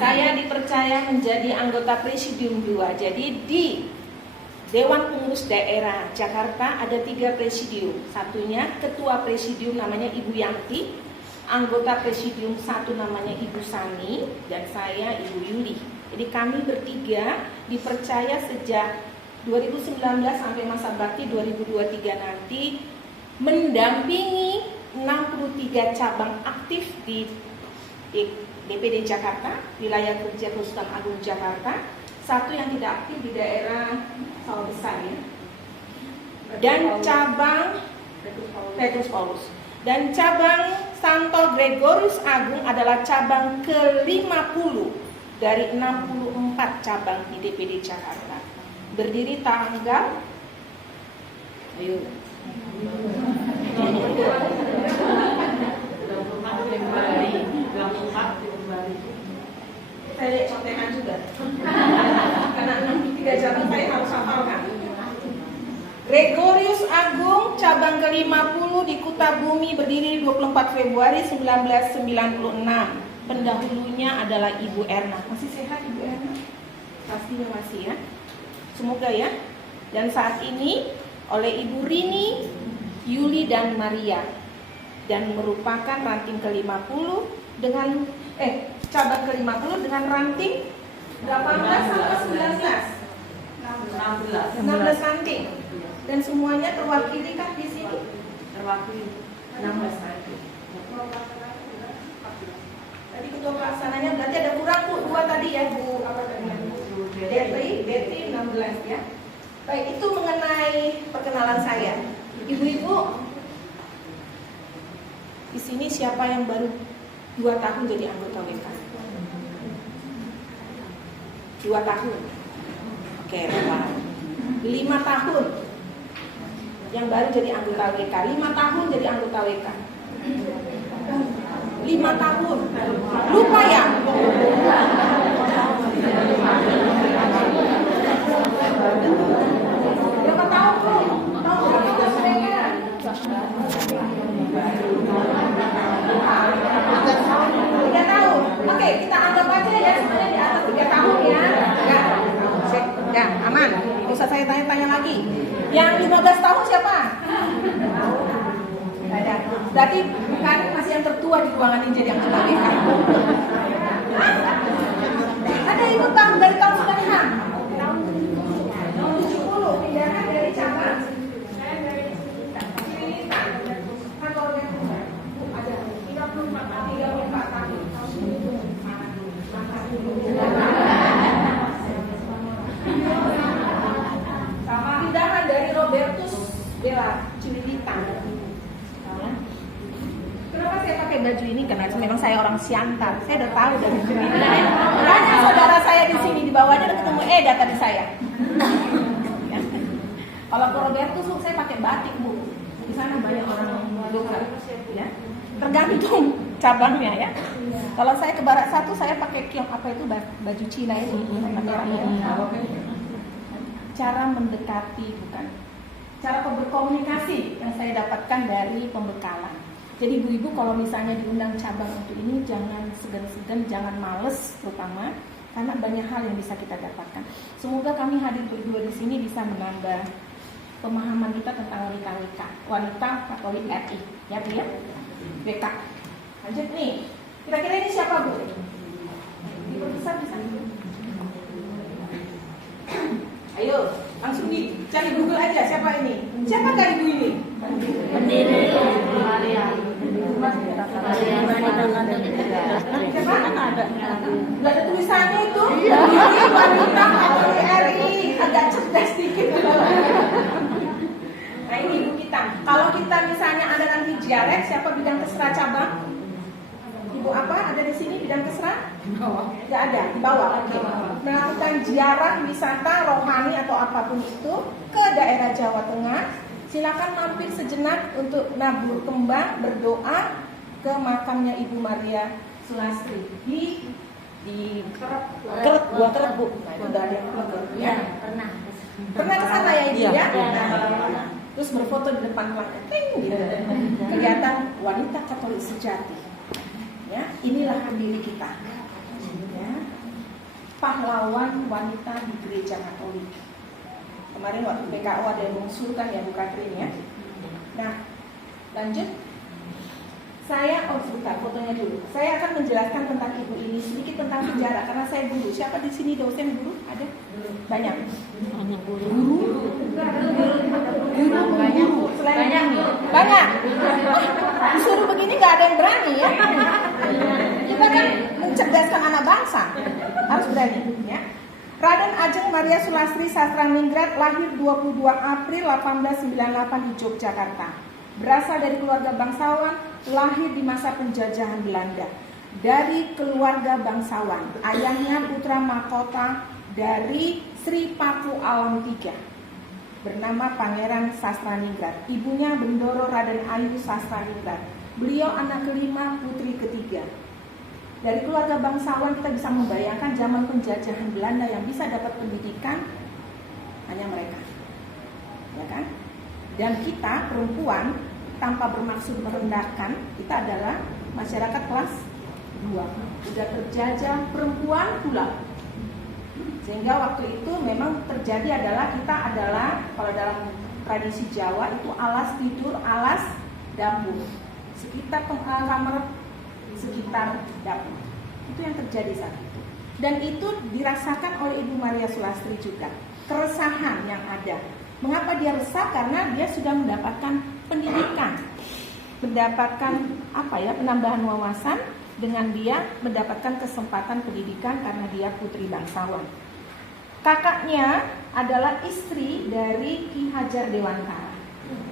Saya dipercaya menjadi anggota Presidium 2. Jadi di Dewan Pengurus Daerah Jakarta ada 3 presidium. Satunya ketua presidium namanya Ibu Yanti, anggota presidium 1 namanya Ibu Sani, dan saya Ibu Yuli. Jadi kami bertiga dipercaya sejak 2019 sampai masa bakti 2023 nanti mendampingi 63 cabang aktif di DPD Jakarta, wilayah kerja Sultan Agung Jakarta, 1 yang tidak aktif di daerah Sawah Besar ya, dan cabang Petrus Paulus, dan cabang Santo Gregorius Agung adalah cabang ke-50 dari 64 cabang di DPD Jakarta. Berdiri tanggal saya lihat contekan juga karena 63 cabang saya harus hafalkan. Gregorius Agung cabang ke-50 di Kutabumi berdiri 24 Februari 1996. Pendahulunya adalah Ibu Erna. Masih sehat Ibu Erna? Pastinya masih ya. Semoga ya. Dan saat ini oleh Ibu Rini, Yuli dan Maria, dan merupakan ranting ke-50 dengan cabang ke-50 dengan ranting 18 sampai 16 ranting. Dan semuanya terwakili kan di sini? Terwakili 16 ranting. Tadi ketua pelaksananya berarti ada kurang Bu 2 tadi ya Bu, apa namanya? Betty 16 ya. Baik, itu mengenai perkenalan saya. Ibu-ibu, di sini siapa yang baru 2 tahun jadi anggota WK? 2 tahun. Oke, Bapak. 5 tahun yang baru jadi anggota WK. 5 tahun jadi anggota WK. 5 tahun. Lupa ya? Berapa tahun Bu? Tahun berapa mereka? 3 tahun. Oke, kita anggap aja ya sebenarnya di atas 3 tahun ya. Ya, aman. Tidak usah saya tanya-tanya lagi. Yang 15 tahun siapa? Ada. Berarti bukan masih yang tertua di ruangan ini jadi anggota WK. Ada ibu tahun dari tahun 96. Tahun 70 pindahan dari cabang. Saya dari Cililitan. Kantornya ada 34 tahun. Sama pindahan dari Robertus Bella Cililitan. Kenapa saya pakai baju ini? Karena memang saya orang Siantar. Saya udah tahu dari sini. Banyak saudara saya di sini di bawahnya udah ketemu data di saya. Kalau ke Robertus saya pakai batik Bu. Di sana banyak orang lokal. Ya. Tergantung cabangnya ya. Kalau saya ke Barat 1 saya pakai kiong apa itu baju Cina ini. Cara mendekati bukan. Cara berkomunikasi yang saya dapatkan dari pembekalan. Jadi ibu-ibu kalau misalnya diundang cabang untuk ini jangan segan-segan, jangan males terutama karena banyak hal yang bisa kita dapatkan. Semoga kami hadir berdua di sini bisa menambah pemahaman kita tentang wanita Katolik RI. Ya Bu ya? WK. Lanjut nih. Kira-kira ini siapa Bu? Diperbesar bisa? Ayo, langsung dicari Google aja siapa ini. Siapa kali ibu ini? Pendiri Maria. Siapa? Nggak ada tulisannya itu. Ini wanita Katolik RI. Agak cerdas dikit. Nah ini ibu kita. Kalau kita misalnya ada nanti ziarah, siapa bidang kesra cabang? Ibu apa ada di sini bidang kesra? Nggak ada, di bawah. Oke. Melakukan ziarah wisata rohani atau apapun itu ke daerah Jawa Tengah. Silakan mampir sejenak untuk nabur kembang, berdoa ke makamnya Ibu Maria Sulastri di Kerep, Gua Kerep Bu. Nah, itu udah ada yang ya. Pernah ke sana ya Ibu ya? Nah, terus berfoto di depan lantai, gitu. Kelihatan wanita Katolik sejati. Ya, inilah diri kita. Ya. pahlawan wanita di gereja Katolik. Kemarin waktu PKO ada yang mengusulkan ya Bu Katrin ya. Nah, lanjut. Saya, sebentar, fotonya dulu. Saya akan menjelaskan tentang ibu ini, sedikit tentang sejarah, karena saya guru. Siapa di sini dosen guru? Ada? Banyak. Guru? Selain ini. Banyak. Disuruh begini nggak ada yang berani ya. Kita kan mencerdaskan anak bangsa, harus berani ya. Raden Ajeng Maria Sulastri Sastraningrat lahir 22 April 1898 di Yogyakarta. Berasal dari keluarga bangsawan, lahir di masa penjajahan Belanda. Dari keluarga bangsawan, ayahnya putra mahkota dari Sri Paku Alam III, bernama Pangeran Sastraningrat. Ibunya Bendoro Raden Ayu Sastraningrat. Beliau anak kelima, putri ketiga. Dari keluarga bangsawan kita bisa membayangkan zaman penjajahan Belanda yang bisa dapat pendidikan hanya mereka, ya kan? Dan kita perempuan, tanpa bermaksud merendahkan, kita adalah masyarakat kelas 2. Sudah terjajah perempuan pula. Sehingga waktu itu memang terjadi adalah kita adalah, kalau dalam tradisi Jawa itu alas tidur, alas dapur. Sekitar kamar, sekitar dapur. Itu yang terjadi saat itu. Dan itu dirasakan oleh Ibu Maria Sulastri juga. Keresahan yang ada. Mengapa dia resah? Karena dia sudah mendapatkan pendidikan, mendapatkan penambahan wawasan dengan dia mendapatkan kesempatan pendidikan karena dia putri bangsawan. Kakaknya adalah istri dari Ki Hajar Dewantara,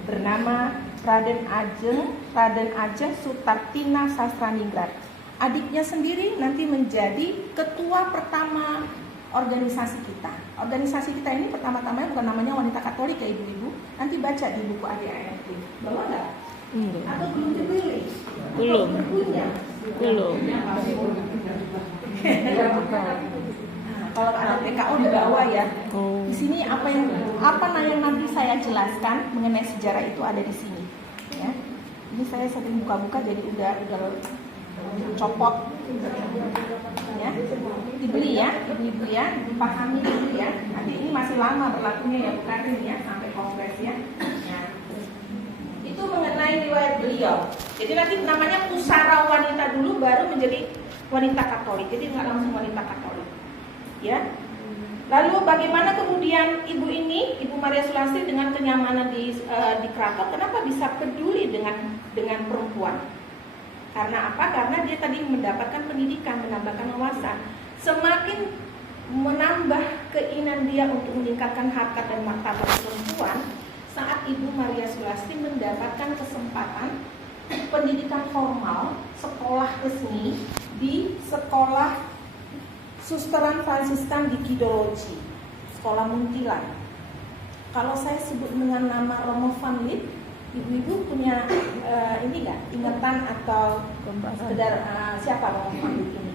bernama Raden Ajeng Sutartina Sastraningrat. Adiknya sendiri nanti menjadi ketua pertama organisasi kita. Organisasi kita ini pertama-tama bukan namanya Wanita Katolik ya ibu-ibu. Nanti baca di buku ADART. Bawa nggak? Atau belum dipilih? Belum. Belum. Kalau ada PKO di bawah ya. Di sini apa yang nanti saya jelaskan mengenai sejarah itu ada di sini. Ya. Ini saya sering buka-buka jadi udah copot. Ya, dibeli ya, ibu-ibu ya, dipahami dulu ya. Nanti ini masih lama berlakunya ya, bukan ya, sampai kongres ya. Itu mengenai riwayat beliau. Jadi nanti namanya pusara wanita dulu, baru menjadi wanita Katolik. Jadi nggak langsung wanita Katolik, ya. Lalu bagaimana kemudian ibu ini, Ibu Maria Sulastri dengan kenyamanan di keraton, kenapa bisa peduli dengan perempuan? Karena apa? Karena dia tadi mendapatkan pendidikan, menambahkan wawasan. Semakin menambah keinginan dia untuk meningkatkan harkat dan martabat perempuan, saat Ibu Maria Sulastri mendapatkan kesempatan pendidikan formal, sekolah resmi di sekolah Susteran Fransiskan di Kidologi, sekolah Muntilan. Kalau saya sebut dengan nama Romo van Lith, ibu-ibu punya ini nggak ingatan atau sekedar siapa Romo van Lith ini?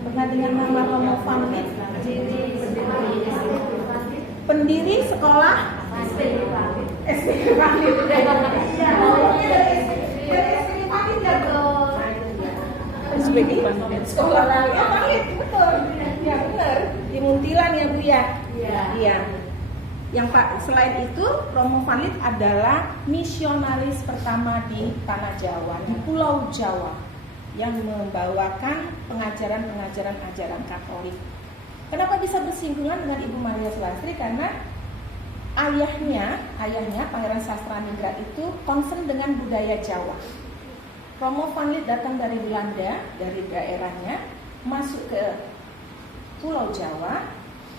Pernah dengar nama Romo van Lith? Pendiri sekolah SPG van Lith. Sekolah Van Lith, betul. Ya benar. Di Muntilan ya Bu ya. Iya. Yang selain itu, Romo van Lith adalah misionaris pertama di tanah Jawa, di Pulau Jawa, yang membawakan pengajaran ajaran Katolik. Kenapa bisa bersinggungan dengan Ibu Maria Sulastri? Karena ayahnya Pangeran Sastraningrat itu concern dengan budaya Jawa. Romo van Lith datang dari Belanda, dari daerahnya, masuk ke Pulau Jawa,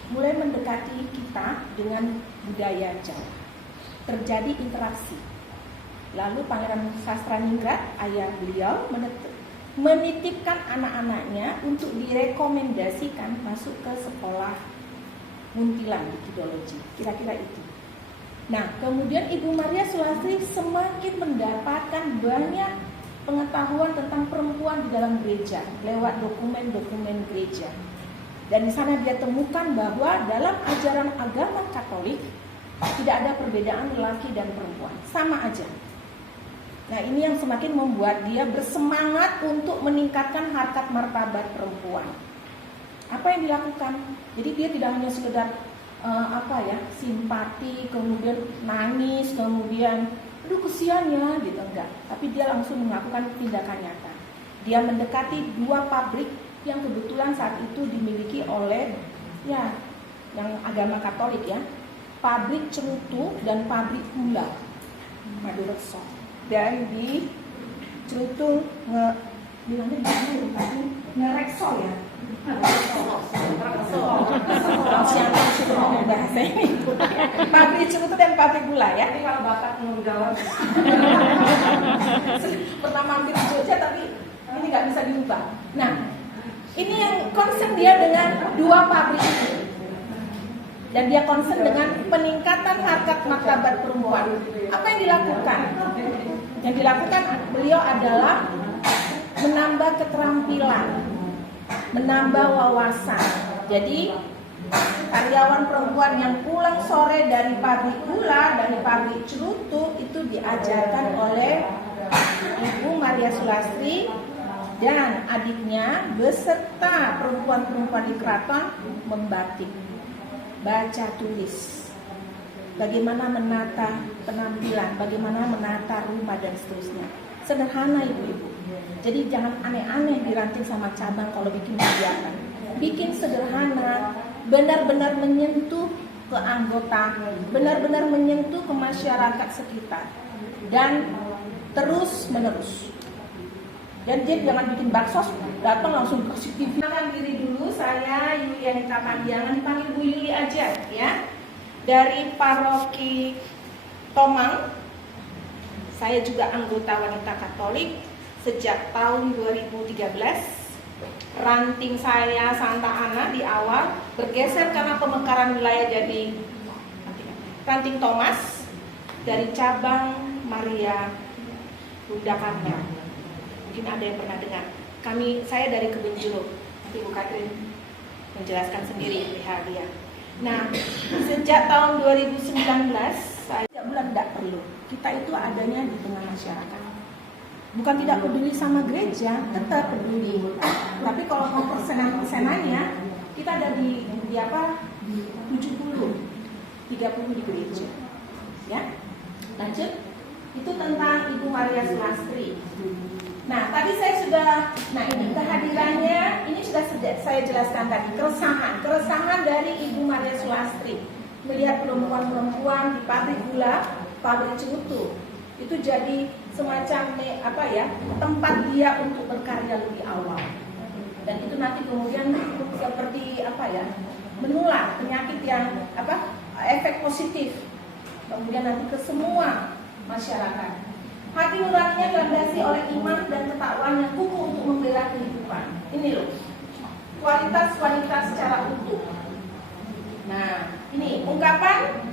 mulai mendekati kita dengan budaya Jawa. Terjadi interaksi. Lalu Pangeran Sastraningrat, ayah beliau, menitipkan anak-anaknya untuk direkomendasikan masuk ke sekolah Muntilan di Kidologi. Kira-kira itu. Nah, kemudian Ibu Maria Sulastri semakin mendapatkan banyak pengetahuan tentang perempuan di dalam gereja lewat dokumen-dokumen gereja. Dan di sana dia temukan bahwa dalam ajaran agama Katolik tidak ada perbedaan lelaki dan perempuan, sama aja. Nah, ini yang semakin membuat dia bersemangat untuk meningkatkan harkat martabat perempuan. Apa yang dilakukan? Jadi dia tidak hanya sekedar simpati, kemudian nangis, kemudian aduh kesiannya gitu, enggak. Tapi dia langsung melakukan tindakan nyata. Dia mendekati 2 pabrik yang kebetulan saat itu dimiliki oleh yang agama Katolik ya. Pabrik cerutu dan pabrik gula Madureso. Dan di cerutu ngerekso ya. Siapa sudah ngomong bahasa ini? Pabrik cerutu dan pabrik gula ya. Tapi kalau Bapak mau jawab, Pernah mampir di Jogja tapi ini nggak bisa diubah. Nah, ini yang concern dia dengan 2 pabrik itu. Dan dia concern dengan peningkatan harkat martabat perempuan. Apa yang dilakukan? Yang dilakukan beliau adalah menambah keterampilan, menambah wawasan. Jadi karyawan perempuan yang pulang sore dari pabrik gula, dari pabrik cerutu itu diajarkan oleh Ibu Maria Sulastri dan adiknya beserta perempuan-perempuan di keraton membatik, baca tulis, bagaimana menata penampilan, bagaimana menata rumah dan seterusnya. Sederhana ibu-ibu. Jadi jangan aneh-aneh diranting sama cabang kalau bikin kegiatan. Bikin sederhana, benar-benar menyentuh ke anggota, benar-benar menyentuh ke masyarakat sekitar, dan terus menerus. Dan dia jangan bikin bakso, datang langsung kasih TV. Kenalkan diri dulu, saya Yulianita Pandiangan, dipanggil Bu Yuli aja ya. Dari Paroki Tomang. Saya juga anggota wanita Katolik sejak tahun 2013. Ranting saya Santa Ana di awal bergeser karena pemekaran wilayah jadi Ranting Thomas dari cabang Maria Bunda Karmel. Mungkin ada yang pernah dengar. Saya dari Kebun Jeruk. Nanti Bu Katrin menjelaskan sendiri perihal dia. Nah, sejak tahun 2019 saya bulan tidak perlu. Kita itu adanya di tengah masyarakat. Bukan tidak peduli sama gereja, tetap peduli. Tapi kalau mau persenannya, kita ada di 70, 30 di gereja. Ya, lanjut. Itu tentang Ibu Maria Sulastri. Nah, tadi saya sudah, ini kehadirannya, ini sudah saya jelaskan tadi, keresahan dari Ibu Maria Sulastri melihat perempuan-perempuan di pabrik gula, pabrik cerutu, itu jadi semacam tempat dia untuk berkarya lebih awal. Dan itu nanti kemudian seperti menular penyakit yang efek positif, kemudian nanti ke semua masyarakat. Hati nuraninya dilandasi oleh iman dan ketakwaan yang kukuh untuk membela kehidupan. Ini loh, kualitas wanita secara utuh. Nah, ini ungkapan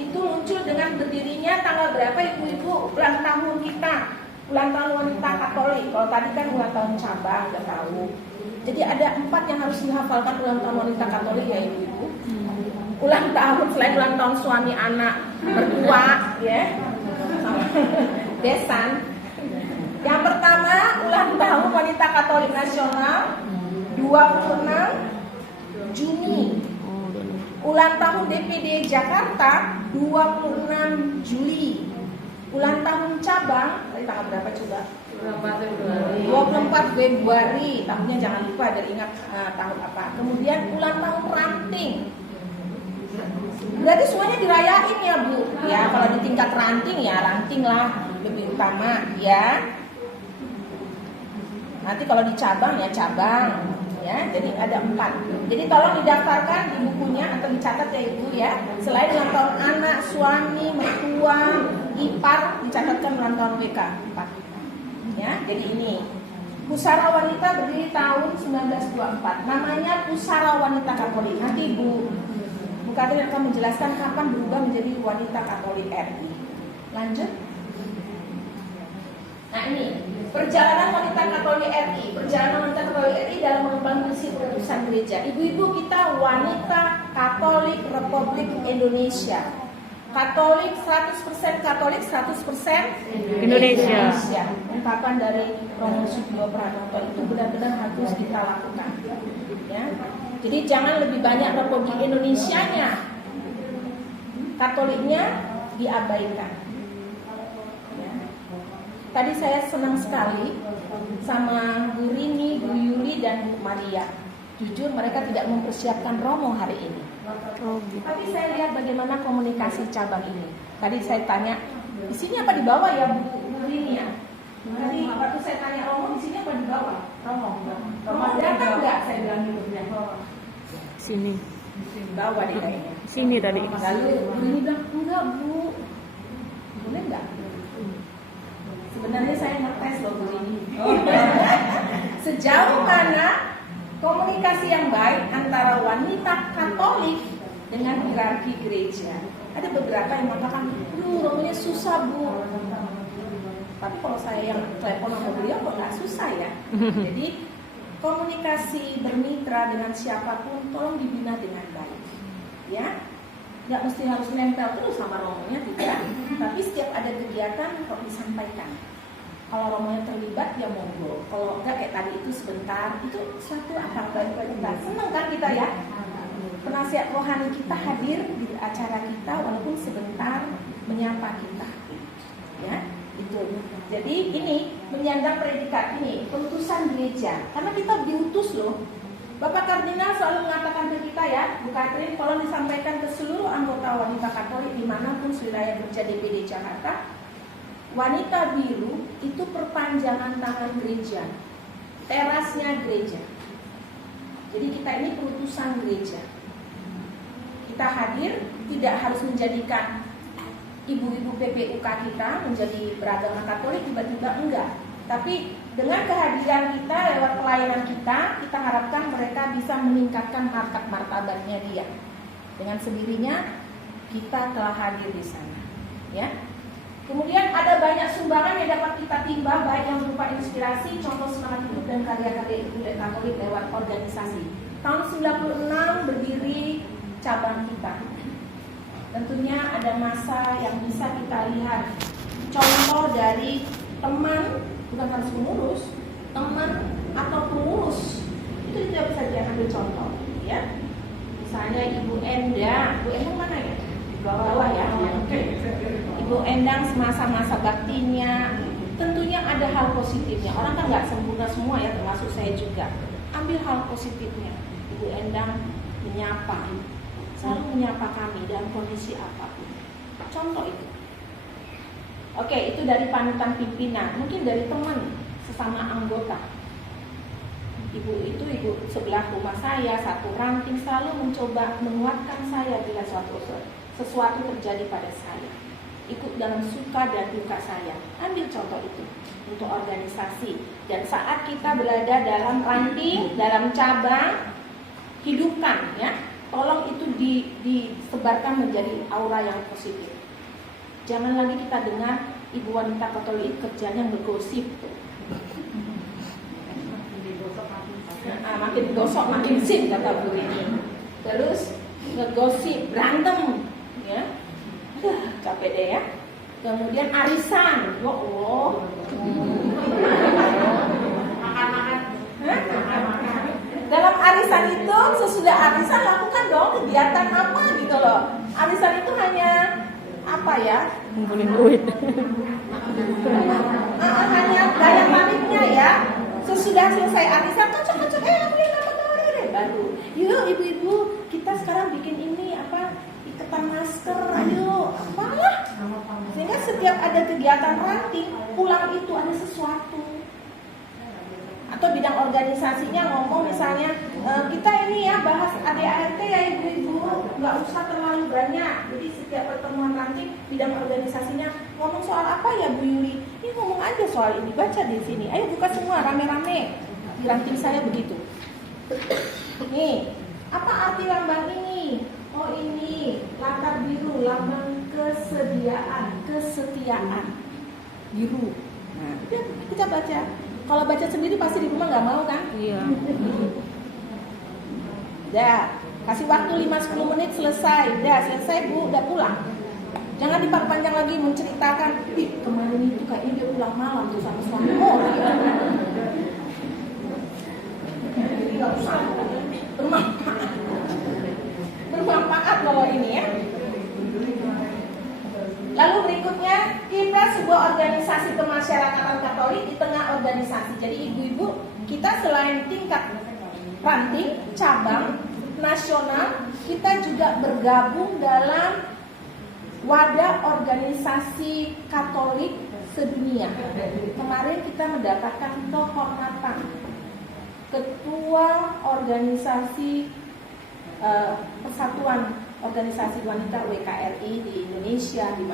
itu muncul dengan berdirinya tanggal berapa ibu-ibu ulang tahun kita, ulang tahun wanita Katolik. Kalau tadi kan ulang tahun cabang, udah tahu. Jadi ada 4 yang harus dihafalkan ulang tahun wanita Katolik ya ibu-ibu. Ulang tahun selain ulang tahun suami anak mertua, ya, besan. Yang pertama ulang tahun wanita Katolik nasional 26 Juni. Ulang tahun DPD Jakarta 26 Juli. Ulang tahun cabang tadi tanggal berapa coba? 24 Februari. Tahunnya jangan lupa dan ingat tahun apa. Kemudian ulang tahun ranting. Berarti semuanya dirayain ya Bu. Ya kalau di tingkat ranting ya ranting lah lebih utama ya. Nanti kalau di cabang ya cabang. Ya, jadi ada 4. Jadi tolong didaftarkan di bukunya atau dicatat ya Ibu ya. Selain ulang tahun anak, suami, mertua, ipar, dicatatkan ulang tahun WK 4. Ya, jadi ini Pusara Wanita berdiri tahun 1924. Namanya Pusara Wanita Katolik. Nanti Bu Katrin akan menjelaskan kapan berubah menjadi Wanita Katolik RI. Lanjut. Nah ini perjalanan wanita Katolik RI. Perjalanan wanita Katolik RI dalam mengembang misi perutusan gereja. Ibu-ibu kita wanita Katolik Republik Indonesia. Katolik 100% Katolik 100% Indonesia. Ungkapan dari Romo Sugio Pranoto itu benar-benar harus kita lakukan. Ya. Jadi jangan lebih banyak rokok di Indonesianya, Katoliknya diabaikan. Ya. Tadi saya senang sekali sama Bu Rini, Bu Yuli, dan Bu Maria. Jujur mereka tidak mempersiapkan romo hari ini. Tapi saya lihat bagaimana komunikasi cabang ini. Tadi saya tanya, di sini apa di bawah ya Bu Rini ya? Tadi waktu saya tanya romo, di sini apa di bawah? Romo datang nggak? Saya bilang gitu ya. Sini. Bawah deh kayaknya. Sini tadi. Lalu Bu Rini bilang, enggak Bu, boleh nggak? Sebenarnya saya ngetes loh Bu Rini. Sejauh mana komunikasi yang baik antara wanita Katolik dengan hierarki gereja. Ada beberapa yang mengatakan, romonya susah Bu. Tapi kalau saya yang telepon sama beliau kok nggak susah ya. Jadi komunikasi bermitra dengan siapapun tolong dibina dengan baik. Ya, nggak mesti harus nempel terus sama romonya tidak. Tapi setiap ada kegiatan kok disampaikan. Kalau romonya terlibat ya monggo. Kalau enggak kayak tadi itu sebentar, itu suatu apa buat kita. Senang kan kita ya? Penasihat rohani kita hadir di acara kita walaupun sebentar menyapa kita. Ya, itu. Jadi ini menyandang predikat ini, perutusan gereja. Karena kita diutus loh. Bapak Kardinal selalu mengatakan ke kita ya, Bu Katrin, tolong disampaikan ke seluruh anggota wanita Katolik dimanapun wilayah kerja DPD Jakarta. Wanita biru itu perpanjangan tangan gereja, terasnya gereja. Jadi kita ini perutusan gereja. Kita hadir tidak harus menjadikan ibu-ibu PPUK kita menjadi beragama Katolik tiba-tiba enggak. Tapi dengan kehadiran kita lewat pelayanan kita harapkan mereka bisa meningkatkan harkat martabatnya dia. Dengan sendirinya kita telah hadir di sana, ya. Kemudian ada banyak sumbangan yang dapat kita timba, baik yang berupa inspirasi, contoh semangat hidup dan karya-karya ibu dan Katolik lewat organisasi. Tahun 96 berdiri cabang kita. Tentunya ada masa yang bisa kita lihat contoh dari teman, bukan harus pengurus, teman atau pengurus itu tidak bisa diambil contoh, ya. Misalnya Ibu Enda, Bu Enda mana ya? Di bawah ya. Oke. Ibu Endang semasa-masa baktinya, tentunya ada hal positifnya. Orang kan nggak sempurna semua ya, termasuk saya juga. Ambil hal positifnya. Ibu Endang menyapa, selalu menyapa kami dalam kondisi apapun. Contoh itu. Oke, itu dari panutan pimpinan. Mungkin dari teman sesama anggota. Ibu sebelah rumah saya, satu ranting, selalu mencoba menguatkan saya bila sesuatu terjadi pada saya. Ikut dalam suka dan duka saya. Ambil contoh itu untuk organisasi. Dan saat kita berada dalam ranting, dalam cabang, hidupkan ya. Tolong itu disebarkan menjadi aura yang positif. Jangan lagi kita dengar ibu wanita Katolik kerjanya bergosip. Makin gosok makin sip kata Bu Rini. Terus ngegosip, berantem, ya. Capek deh ya. Kemudian arisan, ya Allah. Makan-makan. Dalam arisan itu, sesudah arisan lakukan dong kegiatan apa gitu loh. Arisan itu hanya apa ya? Ngumpulin duit. Hanya gaya pamitnya ya. Sesudah selesai arisan, kocok-kocok, aku lihat apa baru. Yuk ibu-ibu, kita sekarang bikin ini apa? Iketan masker, ayo, apalah. Sehingga setiap ada kegiatan ranting, pulang itu ada sesuatu. Atau bidang organisasinya ngomong misalnya, kita ini ya bahas ADART ya ibu-ibu, nggak usah terlalu banyak. Jadi setiap pertemuan ranting, bidang organisasinya ngomong soal apa ya Bu Yuli? Ini ngomong aja soal ini, baca di sini. Ayo buka semua rame-rame. Di ranting saya begitu. Nih, apa arti lambang ini? Oh ini latar biru, lambang kesetiaan biru. Nah, kita baca. Kalau baca sendiri pasti di rumah nggak mau kan? Iya. Udah, kasih waktu 5-10 menit selesai. Udah selesai Bu, udah pulang. Jangan diperpanjang lagi menceritakan, kemarin itu kayaknya dia pulang malam tuh sama suami. Nggak usah. ini ya. Lalu berikutnya, kita sebuah organisasi kemasyarakatan Katolik di tengah organisasi. Jadi ibu-ibu, kita selain tingkat ranting, cabang, nasional, kita juga bergabung dalam wadah organisasi Katolik sedunia. Kemarin kita mendapatkan kehormatan Ketua Organisasi Persatuan Organisasi Wanita WKRI di Indonesia, di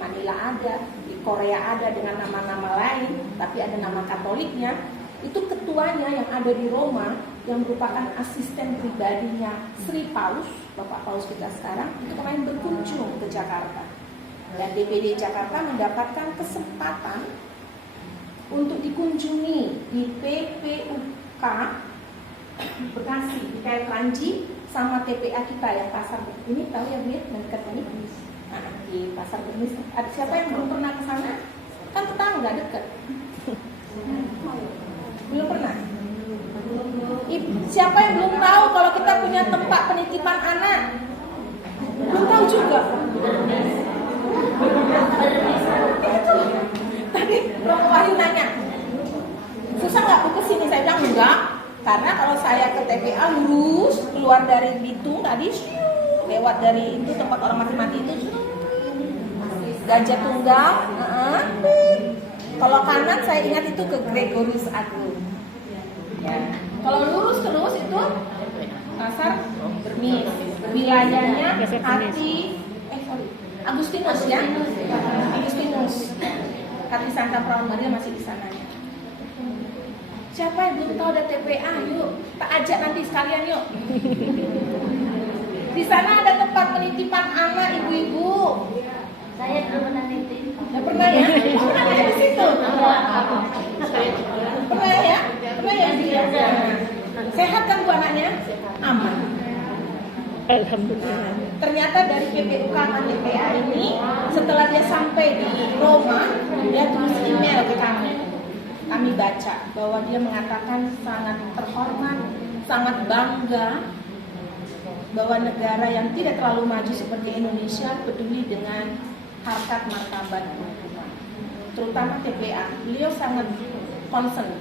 Manila ada, di Korea ada dengan nama-nama lain, tapi ada nama Katoliknya. Itu ketuanya yang ada di Roma, yang merupakan asisten pribadinya Sri Paus, Bapak Paus kita sekarang, itu kemarin berkunjung ke Jakarta. Dan DPD Jakarta mendapatkan kesempatan untuk dikunjungi di PPUK Bekasi, di KL Kranji, sama TPA kita yang Pasar ini, tahu ya Bu ya, yang dekat ini. Nah, di Pasar Benis, ada siapa yang belum pernah ke sana? Kan tetangga dekat. Belum pernah? Siapa yang belum tahu kalau kita punya tempat penitipan anak? Belum tahu juga. Tadi Romo Wahyu nanya, susah nggak Bu kesini? Saya bilang enggak, karena kalau saya ke TPA lurus keluar dari Bitung tadi, lewat dari itu tempat orang mati-mati itu, Gajah Tunggal. Kalau kanan saya ingat itu ke Gregorius Agung. Ya. Kalau lurus terus itu Pasar Bermis, wilayahnya Agustinus ya, Agustinus. Kati Santa Perawan Maria masih di sana ya. Siapa yang belum tahu ada TPA? Yuk, tak ajak nanti sekalian yuk. Di sana ada tempat penitipan anak ibu-ibu. Saya belum pernah nitip. Nggak pernah ya? Pernah ya di situ? Pernah ya? Pernah ya dia? Sehat kan Bu anaknya? Aman. Alhamdulillah. Ternyata dari PPUK TPA ini, setelah dia sampai di Roma, dia tulis email ke kami. Kami baca bahwa dia mengatakan sangat terhormat, sangat bangga bahwa negara yang tidak terlalu maju seperti Indonesia peduli dengan harkat martabat perempuan, terutama TPA. Beliau sangat concern,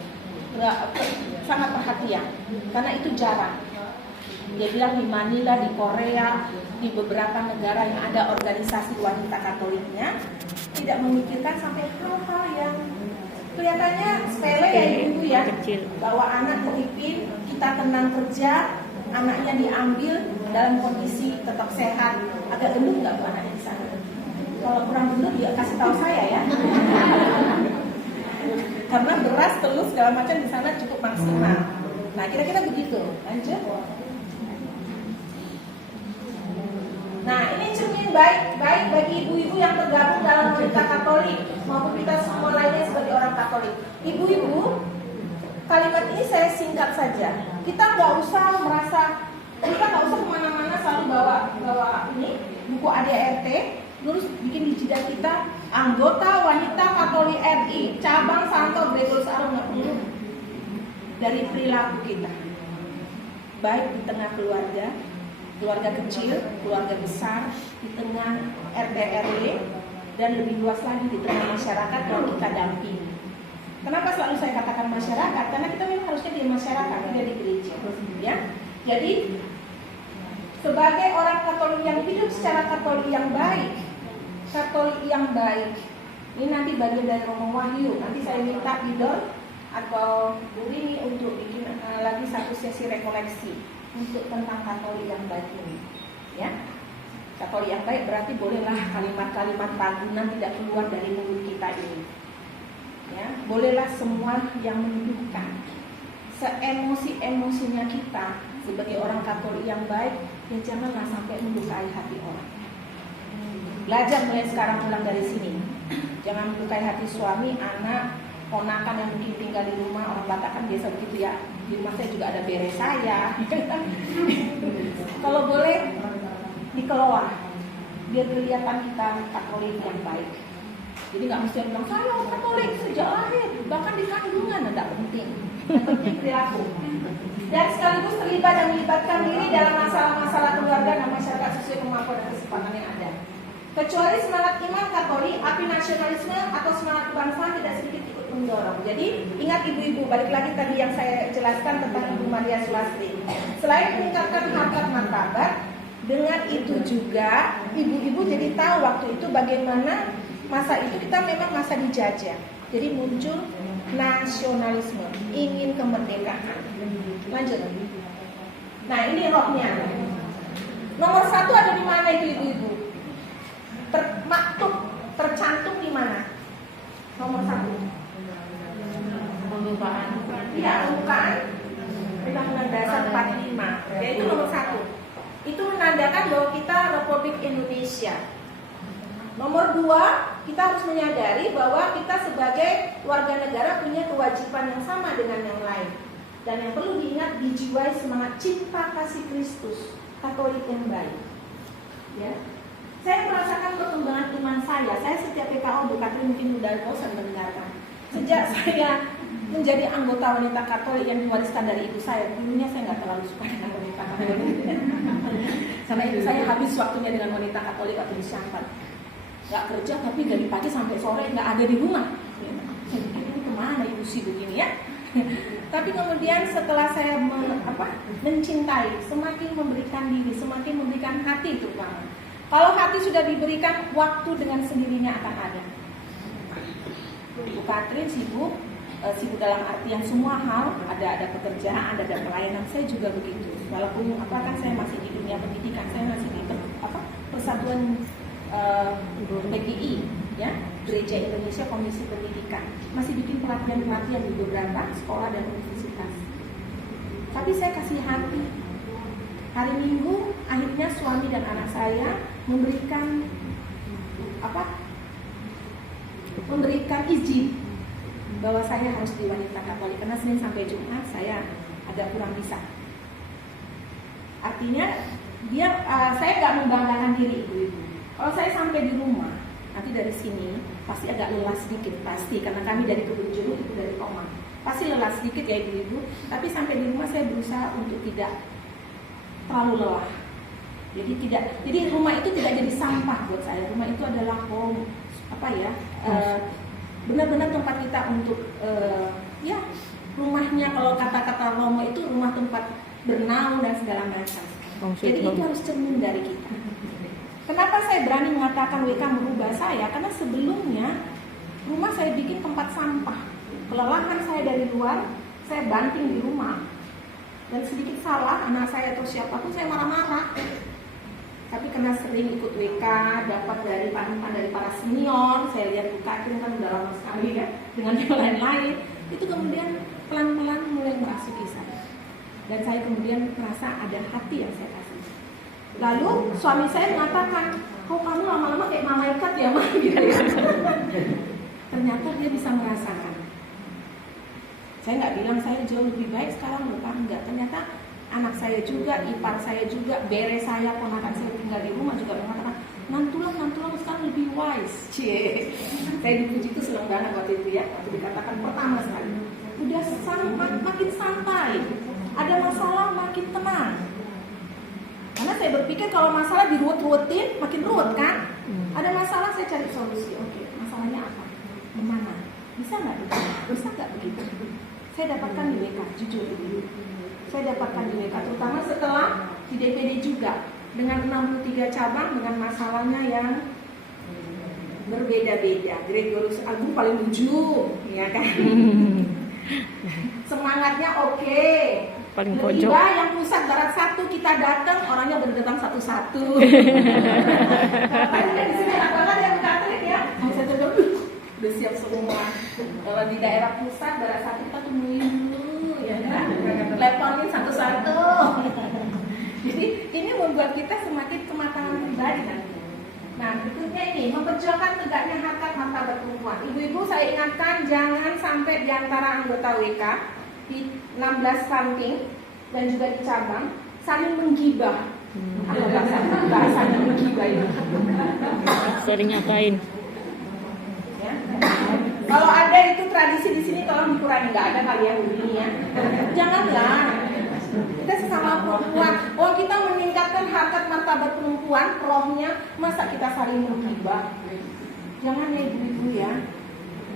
sangat perhatian, karena itu jarang. Dia bilang di Manila, di Korea, di beberapa negara yang ada organisasi wanita Katoliknya, tidak memikirkan sampai hal-hal yang kelihatannya sepele ya ibu ya, bahwa anak titipin, kita tenang kerja, anaknya diambil dalam kondisi tetap sehat. Agak gendut nggak Bu anaknya di sana? Kalau kurang gendut ya kasih tahu saya ya. Karena beras, telur segala macam di sana cukup maksimal. Nah kira-kira begitu. Lanjut. Nah ini cermin baik bagi ibu-ibu yang tergabung dalam wanita Katolik maupun kita semua lainnya sebagai orang Katolik. Ibu-ibu, kalimat ini saya singkat saja. Kita nggak usah kemana-mana selalu bawa ini buku ADRT, terus bikin di jidat kita anggota wanita Katolik RI cabang Santo Gregorius Agung. Nggak perlu. Dari perilaku kita, baik di tengah keluarga kecil, keluarga besar, di tengah RT RW, dan lebih luas lagi di tengah masyarakat yang kita dampingi. Kenapa selalu saya katakan masyarakat? Karena kita memang harusnya di masyarakat, tidak di gereja. Ya, jadi sebagai orang Katolik yang hidup secara Katolik yang baik, ini nanti bagian dari Romo Wahyu. Nanti saya minta Idor atau Bu Rini untuk bikin lagi satu sesi rekoleksi untuk tentang Katolik yang baik ini, ya. Katolik yang baik berarti bolehlah kalimat-kalimat pagunan tidak keluar dari mulut kita ini, ya. Bolehlah semua yang menuduhkan, seemosi-emosinya kita sebagai orang Katolik yang baik, ya janganlah sampai melukai hati orang. Belajar mulai sekarang pulang dari sini, jangan melukai hati suami, anak, ponakan yang mungkin tinggal di rumah. Orang Batak kan biasa begitu ya, di rumah saya juga ada beres saya. Kalau boleh dikelola biar kelihatan kita Katolik yang baik. Jadi nggak mesti bilang saya Katolik sejak lahir, bahkan di kandungan, tidak penting. Yang penting perilaku. Dan sekaligus terlibat dan melibatkan diri dalam masalah-masalah keluarga dan masyarakat sesuai sesuai kemampuan dan kesempatan yang ada. Kecuali semangat iman Katolik, api nasionalisme atau semangat kebangsaan tidak sedikit ikut mendorong. Jadi ingat ibu-ibu, balik lagi tadi yang saya jelaskan tentang Ibu Maria Sulastri. Selain meningkatkan harkat martabat, dengan itu juga ibu-ibu jadi tahu waktu itu bagaimana masa itu kita memang masa dijajah. Jadi muncul nasionalisme, ingin kemerdekaan. Lanjut. Nah ini rohnya. Nomor 1 ada di mana itu ibu-ibu? Maktub tercantum di mana? Nomor 1. Pembukaan. Iya, pembukaan Undang-Undang Dasar 45. Yaitu nomor 1. Itu menandakan bahwa kita Republik Indonesia. Nomor 2, kita harus menyadari bahwa kita sebagai warga negara punya kewajiban yang sama dengan yang lain. Dan yang perlu diingat, dijiwai semangat cinta kasih Kristus, Katolik yang baik. Ya. Saya merasakan perkembangan iman saya. Saya setiap PKO Bu Katrin mungkin sudah bosan mendengarkan. Sejak saya menjadi anggota wanita Katolik yang diwariskan dari ibu saya, dulunya saya nggak terlalu suka dengan wanita Katolik. Karena ibu saya habis waktunya dengan wanita Katolik waktu di Syampan. Nggak kerja tapi dari pagi sampai sore nggak ada di rumah. Ini kemana ibu sih begini ya? Tapi kemudian setelah saya mencintai, semakin memberikan diri, semakin memberikan hati terutama. Kalau hati sudah diberikan, waktu dengan sendirinya akan ada. Bu Katrin sibuk dalam artian semua hal, ada pekerjaan, ada pelayanan. Saya juga begitu. Walaupun kan saya masih di dunia pendidikan, saya masih di persatuan PGI, ya, Gereja Indonesia Komisi Pendidikan. Masih bikin pelatihan di beberapa sekolah dan universitas. Tapi saya kasih hati. Hari Minggu akhirnya suami dan anak saya memberikan izin bahwa saya harus di wanita Katolik karena Senin sampai Jumat saya agak kurang bisa. Artinya saya nggak membanggakan diri ibu-ibu. Kalau saya sampai di rumah nanti dari sini pasti agak lelah sedikit pasti karena kami dari Kebun Jeruk, itu dari Tomang. Pasti lelah sedikit ya ibu-ibu. Tapi sampai di rumah saya berusaha untuk tidak terlalu lelah. Jadi rumah itu tidak jadi sampah buat saya. Rumah itu adalah home, benar-benar tempat kita untuk rumahnya, kalau kata-kata Romo itu rumah tempat bernaung dan segala macam. Jadi itu harus cermin dari kita. Kenapa saya berani mengatakan WK merubah saya? Karena sebelumnya rumah saya bikin tempat sampah. Kelelahan saya dari luar, saya banting di rumah. Dan sedikit salah anak saya atau siapapun saya marah-marah. Tapi karena sering ikut WK, dapat dari panutan dari para senior, saya lihat Bu Katrin kan udah lama sekali ya, dengan yang lain-lain, itu kemudian pelan-pelan mulai merasuki saya. Dan saya kemudian merasa ada hati yang saya kasih. Lalu suami saya mengatakan, kok kamu lama-lama kayak malaikat ya Ma? Gitu ya. Ternyata dia bisa merasakan. Saya nggak bilang saya jauh lebih baik sekarang, bukan, enggak. Ternyata anak saya juga, ipar saya juga, bere saya, ponakan saya tinggal di rumah juga mengatakan, nantulang sekarang lebih wise. Cie. Saya dipuji itu senang banget waktu itu ya, waktu dikatakan pertama sekali. Udah makin santai, ada masalah makin tenang. Karena saya berpikir kalau masalah diruwet-ruwetin, makin ruwet kan? Ada masalah saya cari solusi. Oke, masalahnya apa? Gimana? Bisa nggak begitu? Bisa nggak begitu? Saya dapatkan di WK, jujur ini. Saya dapatkan di WK, terutama setelah di DPD juga dengan 63 cabang dengan masalahnya yang berbeda-beda. Gregorius Agung paling ujung, ya kan? Semangatnya oke. Paling pojok. Lebih yang pusat barat satu kita datang, orangnya berdatang satu-satu. Karena di sini enak banget ya Katrin ya. Saya udah siap semua. Kalau di daerah pusat barat satu kita tungguin dulu, ya kan? Teleponin satu-satu. Jadi ini membuat kita semakin kematangan pribadi nanti. Nah berikutnya ini memperjuangkan tegaknya harkat martabat perempuan. Ibu-ibu saya ingatkan jangan sampai di antara anggota WK di 16 samping dan juga di cabang saling menggibah. Apa bahasanya menggibah itu? Sering ngapain? Ya. Kalau ada itu tradisi di sini tolong dikurangi, nggak ada kali ya begini ya. Janganlah kita sesama perempuan. Oh kita meningkatkan harkat martabat perempuan. perempuan, rohnya, masa kita saling menghibah? Jangan ya ibu-ibu ya.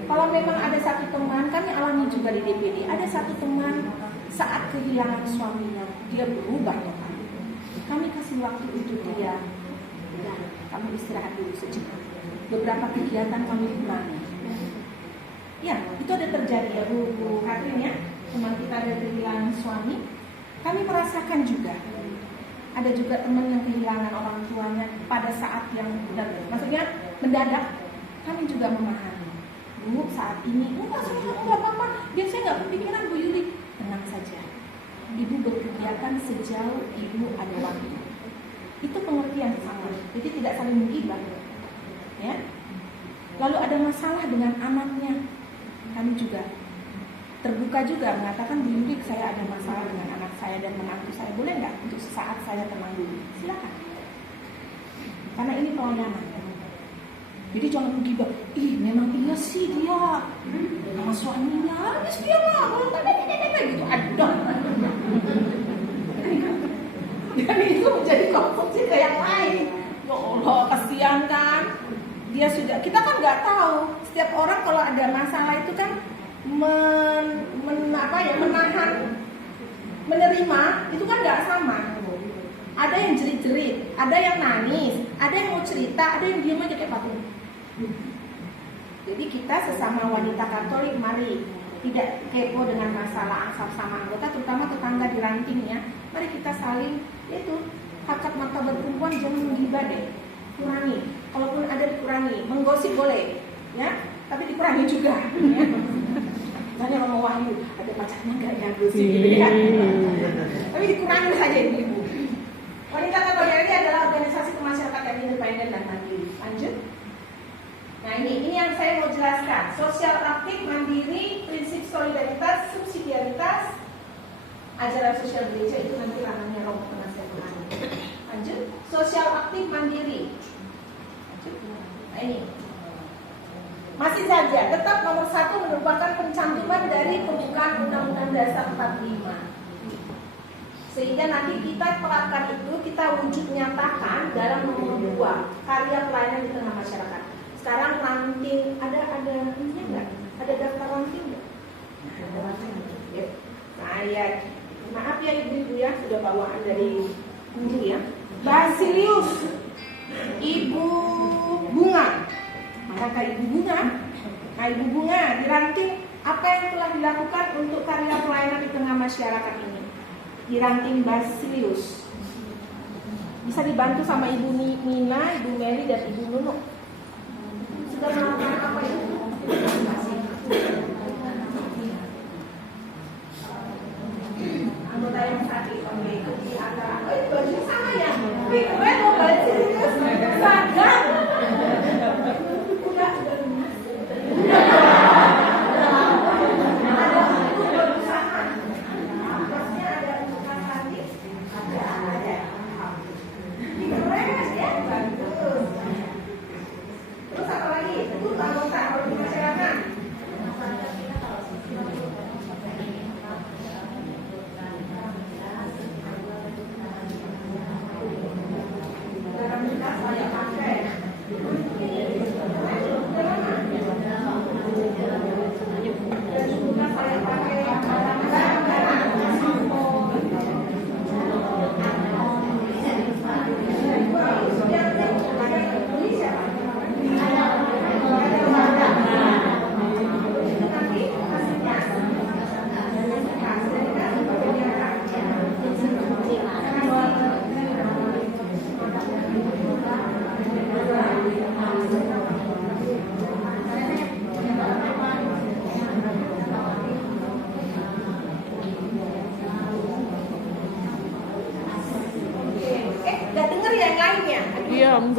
Kalau memang ada satu teman, kami alami juga di DPD, ada satu teman saat kehilangan suaminya, dia berubah total. Kami kasih waktu untuk dia, ya, kamu istirahat dulu sejenak. Beberapa kegiatan kami ulangi. Ya, itu ada terjadi ya Bu Katrin ya, teman kita ada kehilangan suami. Kami merasakan juga. Ada juga teman yang kehilangan orang tuanya pada saat yang benar, maksudnya mendadak. Kami juga memahami. Bu, saat ini, enggak apa-apa. Biasanya nggak kepikiran Bu Yuli. Tenang saja. Ibu berkegiatan sejauh ibu ada waktu. Itu pengertian sama. Jadi tidak saling menggibah. Ya. Lalu ada masalah dengan anaknya. Kami juga terbuka juga mengatakan, Bu Yuli, saya ada masalah dengan anak saya dan menantu saya. Boleh nggak untuk sesaat saya tenang dulu? Silakan. Karena ini pelayanan. Jadi jangan menggibah. Ih, memang iya sih dia sama suaminya habis dia mah gitu. Aduh. Dan itu menjadi konsumsi ke yang lain. Ya Allah, kasihan kan. Dia sudah, kita kan nggak tahu. Setiap orang kalau ada masalah itu kan menahan, menerima itu kan nggak sama. Ada yang jerit-jerit, ada yang nangis, ada yang mau cerita, ada yang diam aja kayak patung. Jadi kita sesama wanita Katolik, mari tidak kepo dengan masalah sama anggota, terutama tetangga di ranting ya. Mari kita saling, itu harkat martabat perempuan jangan menggibah deh, kurangi. Kalaupun ada dikurangi, menggosip boleh, ya, tapi dikurangi juga. Ya. Misalnya kalau Wahyu ada pacarnya nggak ya gosip gitu ya. Tapi dikurangi saja ibu. Wanita Katolik ini adalah organisasi kemasyarakatan independen dan mandiri. Lanjut. Nah ini yang saya mau jelaskan. Sosial aktif, mandiri, prinsip solidaritas, subsidiaritas, ajaran sosial gereja itu nanti ranahnya Romo Penasihat Tuhan. Lanjut. Sosial aktif, mandiri. Lanjut. Nah ini. Masih saja, tetap nomor 1 merupakan pencantuman dari pembukaan Undang-Undang Dasar 45. Sehingga nanti kita terapkan itu, kita wujud nyatakan dalam nomor 2, karya pelayanan di tengah masyarakat. Sekarang ranting, ada ini enggak? Ada daftar ranting enggak? Ada ranting. Ya. Saya maaf ya ibu-ibu ya, sudah bawaan dari guru ya. Basilius, Ibu Bunga. Maka Ibu Bunga, nah Ibu Bunga di ranting apa yang telah dilakukan untuk karya pelayanan di tengah masyarakat ini? Di ranting Basilius. Bisa dibantu sama Ibu Nina, Ibu Meli dan Ibu Nunu. Sudah melakukan apa itu? Anggota yang sakit, oke, itu di antara. Oh itu bajunya sama ya? Gue mau Basilius, sadar. Udah lunas.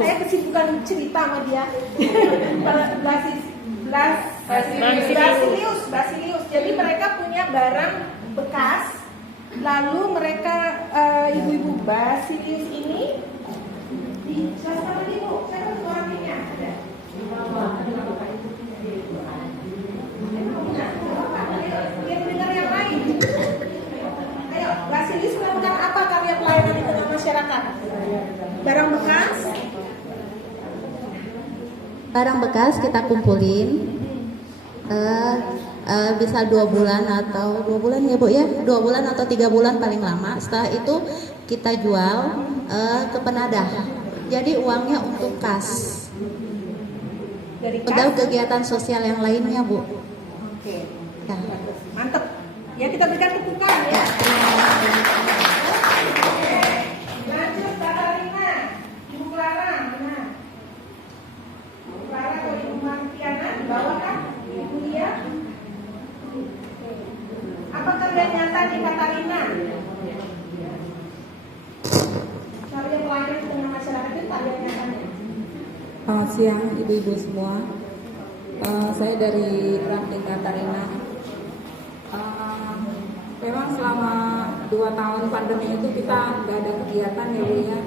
Saya kesibukan cerita sama dia. Basilius. Jadi mereka punya barang bekas. Lalu mereka ibu-ibu Basilius ini dijelaskan lagi Bu. Saya kan suaranya ada. Biar dengar yang lain. Ayo, Basilius melakukan apa karya pelayanan di tengah masyarakat? Barang bekas, Barang bekas kita kumpulin, bisa 2 bulan atau 2 bulan ya Bu ya, 2 bulan atau 3 bulan paling lama. Setelah itu kita jual ke penadah. Jadi uangnya untuk kas, dari untuk kas. kegiatan sosial yang lainnya Bu. Oke, Ya. mantep. Ya kita berikan tepukan ya. Lanjut Kak Karina, Ibu Clara, mana? Ibu Clara atau Ibu Martiana di bawah kan? Ibu Lia. Apa kerja nyata di Kak Karina? Karya pelayanan di tengah masyarakat itu ada nyatanya. Selamat siang ibu-ibu semua. Saya dari Ranting Katarina. Memang selama 2 tahun pandemi itu kita nggak ada kegiatan ya Bu ya.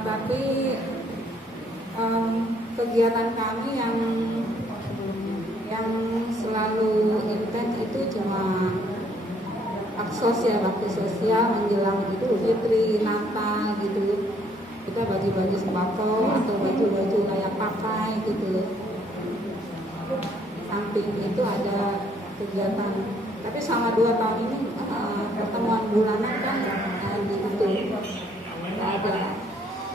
Tapi kegiatan kami yang selalu intens itu cuma bakti sosial menjelang Idul Fitri, Natal gitu. Kita bagi-bagi sembako atau baju-baju layak pakai gitu. Di samping itu ada kegiatan. Tapi selama 2 tahun ini pertemuan bulanan kan di itu nggak ada.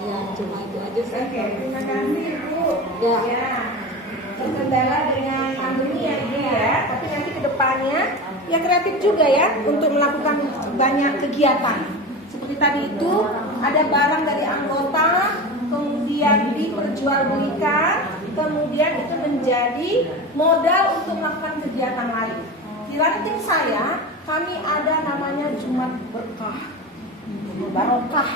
Ya cuma itu aja sih. Oke, terima kasih Ibu. Ya. Terkendala dengan pandemi ya Ibu ya. Tapi nanti ke depannya ya kreatif juga ya untuk melakukan banyak kegiatan. Seperti tadi itu ada barang dari anggota, kemudian diperjualbelikan, kemudian itu menjadi modal untuk melakukan kegiatan lain. Di ranting saya, kami ada namanya Jumat Berkah, Barokah.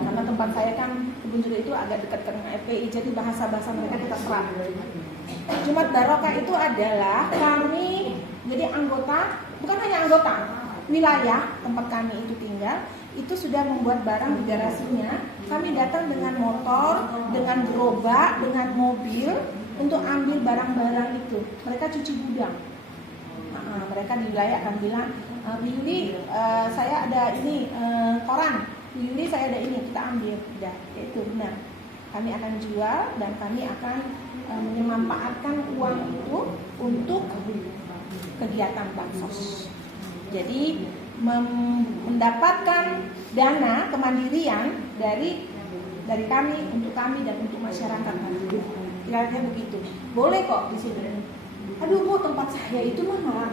Karena tempat saya kan kebun jeruk itu agak dekat dengan FPI, jadi bahasa-bahasa mereka kita serap. Jumat Barokah itu adalah kami jadi anggota, bukan hanya anggota, wilayah tempat kami itu tinggal, itu sudah membuat barang di garasinya. Kami datang dengan motor, dengan gerobak, dengan mobil untuk ambil barang-barang itu. Mereka cuci gudang. Mereka di wilayah akan bilang, Bu Yuli, saya ada ini koran, Bu Yuli saya ada ini, kita ambil. Ya, itu benar. Kami akan jual dan kami akan memanfaatkan uang itu untuk kegiatan bansos. Jadi mendapatkan dana kemandirian dari kami untuk kami dan untuk masyarakat. Kira-kira begitu. Boleh kok di sini. Aduh Bu, tempat saya itu mah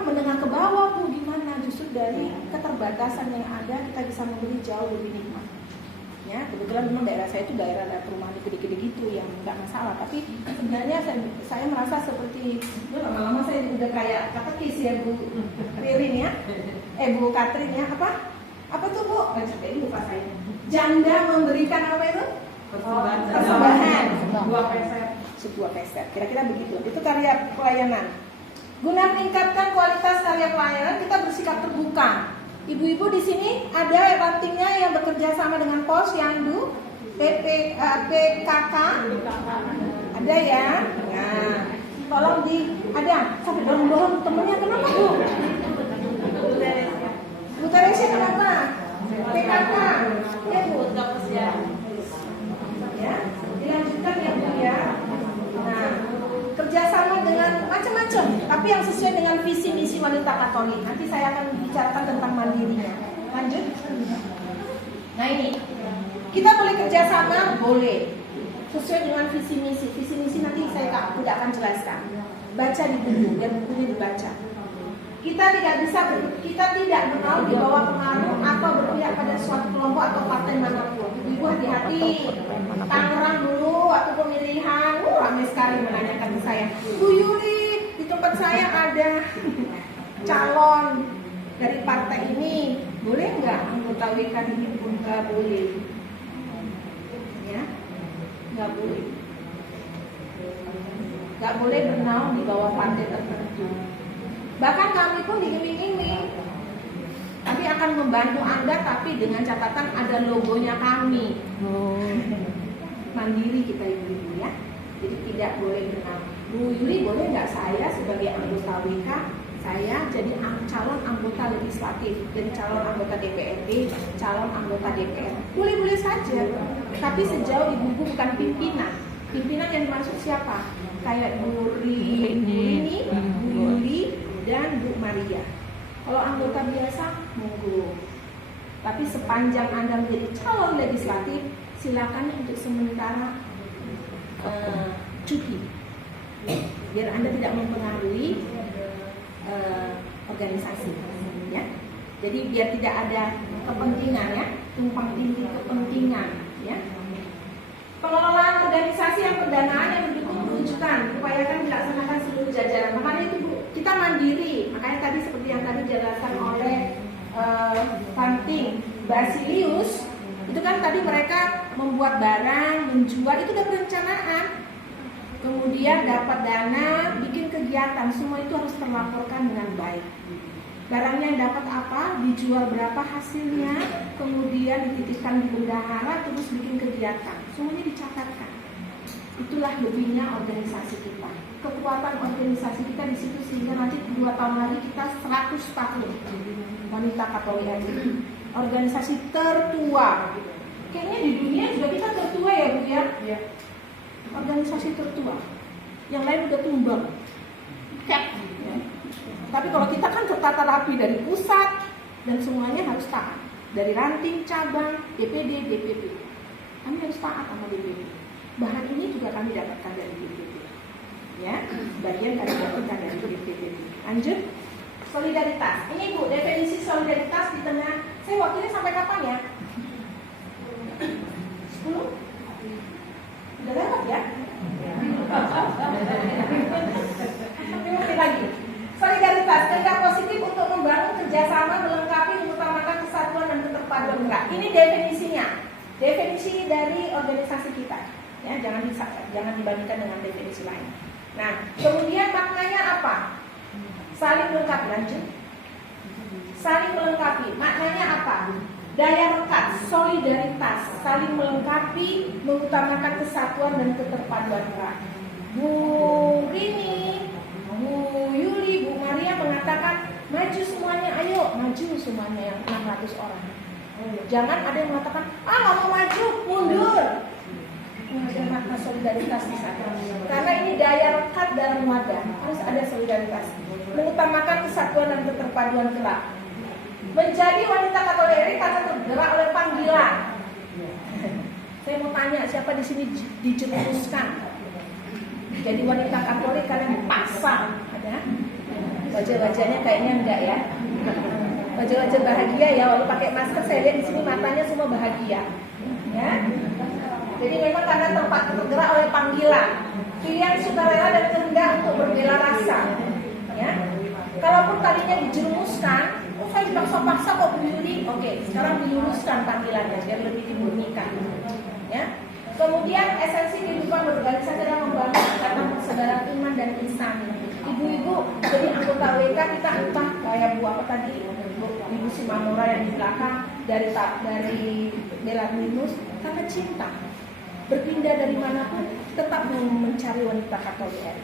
menengah ke bawah Bu, gimana? Justru dari keterbatasan yang ada kita bisa memberi jauh lebih nikmat. Ya, kebetulan memang daerah saya itu daerah perumahan gede-gede gitu yang nggak masalah. Tapi sebenarnya saya merasa seperti lama-lama saya udah kayak katekis ya Bu Ririn ya, Bu Katrin ya, apa tuh Bu? Coba lupa saya. Janda memberikan apa itu? Persembahan. Sebuah peser. Kira-kira begitu. Itu karya pelayanan. Guna meningkatkan kualitas karya pelayanan, kita bersikap terbuka. Ibu-ibu di sini ada rantingnya yang bekerja sama dengan Posyandu, PKK, ada ya. Nah, tolong ada sampai dorong-dorong temennya, kenapa Bu? Bu Teresia kenapa? PKK, ya Bu. Ya, dilanjutkan ya Bu ya. Nah, kerjasama dengan macam-macam, tapi yang sesuai dengan visi misi wanita Katolik. Nanti saya akan bicarakan tentang mandirinya. Lanjut. Nah ini, kita boleh kerjasama, boleh sesuai dengan visi misi. Visi misi nanti saya tidak akan jelaskan. Baca di buku, dan bukunya dibaca. Kita tidak mau dibawa pengaruh atau berpihak pada suatu kelompok atau partai manapun. Ibu hati-hati. Tangerang dulu waktu pemilihan, ramai sekali menanyakan ke saya, Bu Yuli, di tempat saya ada calon dari partai ini, boleh nggak anggota WK dihimpun? Nggak boleh, ya, nggak boleh. Nggak boleh bernaung di bawah partai tertentu. Bahkan kami pun diiming-iming, tapi akan membantu Anda, tapi dengan catatan ada logonya kami. Mandiri kita ibu-ibu ya, jadi tidak boleh bernaung. Bu Yuli, boleh nggak saya sebagai anggota WK Saya jadi calon anggota legislatif, jadi calon anggota DPRD, calon anggota DPR. Boleh-boleh saja, tapi sejauh ibu-ibu bukan pimpinan. Pimpinan yang dimaksud siapa? Kayak Bu Rini, Bu Yuli, dan Bu Maria. Kalau anggota biasa, monggo. Tapi sepanjang Anda menjadi calon legislatif, silakan untuk sementara cuti, biar Anda tidak mempengaruhi organisasi, ya. Jadi biar tidak ada kepentingan, ya, tumpang tindih kepentingan, ya. Pengelolaan organisasi yang pendanaan yang mendukung perwujudan upayakan dilaksanakan seluruh jajaran. Makanya itu Bu, kita mandiri. Makanya tadi seperti yang tadi dijelaskan oleh Fanting Basilius, itu kan tadi mereka membuat barang, menjual, itu udah perencanaan. Kemudian dapat dana, bikin kegiatan, semua itu harus terlaporkan dengan baik. Barangnya yang dapat apa, dijual berapa hasilnya, kemudian dititipkan di bendahara, terus bikin kegiatan, semuanya dicatatkan. Itulah lebihnya organisasi kita. Kekuatan organisasi kita di situ sehingga nanti 2 tahun lagi kita 100 tahun wanita Katolik RI. Organisasi tertua. Kayaknya di dunia juga kita tertua ya Bu ya? Iya. Organisasi tertua. Yang lain udah tumbang. Ya. Tapi kalau kita kan tertata rapi dari pusat dan semuanya harus taat. Dari ranting, cabang, DPD, DPP. Kami harus taat sama DPD. Bahan ini juga kami dapatkan dari DPD. Ya, bagian kami dapatkan dari DPD. Lanjut. Solidaritas. Ini Bu, definisi solidaritas di tengah. Saya waktunya sampai kapan ya? 10? Udah lewat ya? Masih lagi. Solidaritas, tindak positif untuk membangun kerjasama, melengkapi, mengutamakan kesatuan dan keterpaduan gerak. Ini definisinya. Definisi dari organisasi kita. Ya, jangan dibandingkan dengan definisi lain. Nah, kemudian maknanya apa? Saling melengkapi, lanjut. Saling melengkapi, maknanya apa? Daya rekat, solidaritas, saling melengkapi, mengutamakan kesatuan dan keterpaduan gerak. Bu Rini, Bu Yuli, Bu Maria mengatakan maju semuanya, ayo maju semuanya yang 600 orang. Jangan ada yang mengatakan, nggak mau maju, mundur. Ada makna solidaritas di sana. Karena ini daya rekat dalam wadah, harus ada solidaritas. Mengutamakan kesatuan dan keterpaduan gerak. Menjadi wanita Katolik RI karena tergerak oleh panggilan. Saya mau tanya, siapa di sini dijerumuskan jadi wanita Katolik karena dipaksa? Ada? Wajah-wajahnya kayaknya enggak ya. Wajah-wajah bahagia ya, walau pakai masker saya lihat di sini matanya semua bahagia. Ya. Jadi memang karena tempat tergerak oleh panggilan, pilihan sukarela dan kehendak untuk berbela rasa. Ya. Kalaupun tadinya dijerumuskan, saya dipaksa-paksa kok Bu Yuli. Oke, sekarang diluruskan panggilannya biar lebih dimurnikan. Ya. Kemudian esensi kehidupan berorganisasi adalah membangun ikatan persaudaraan iman dan insani. Ibu-ibu jadi anggota WK kita entah kayak Bu apa tadi, Ibu Simamora yang di belakang dari Belarminus karena cinta. Berpindah dari manapun tetap mencari wanita Katolik RI.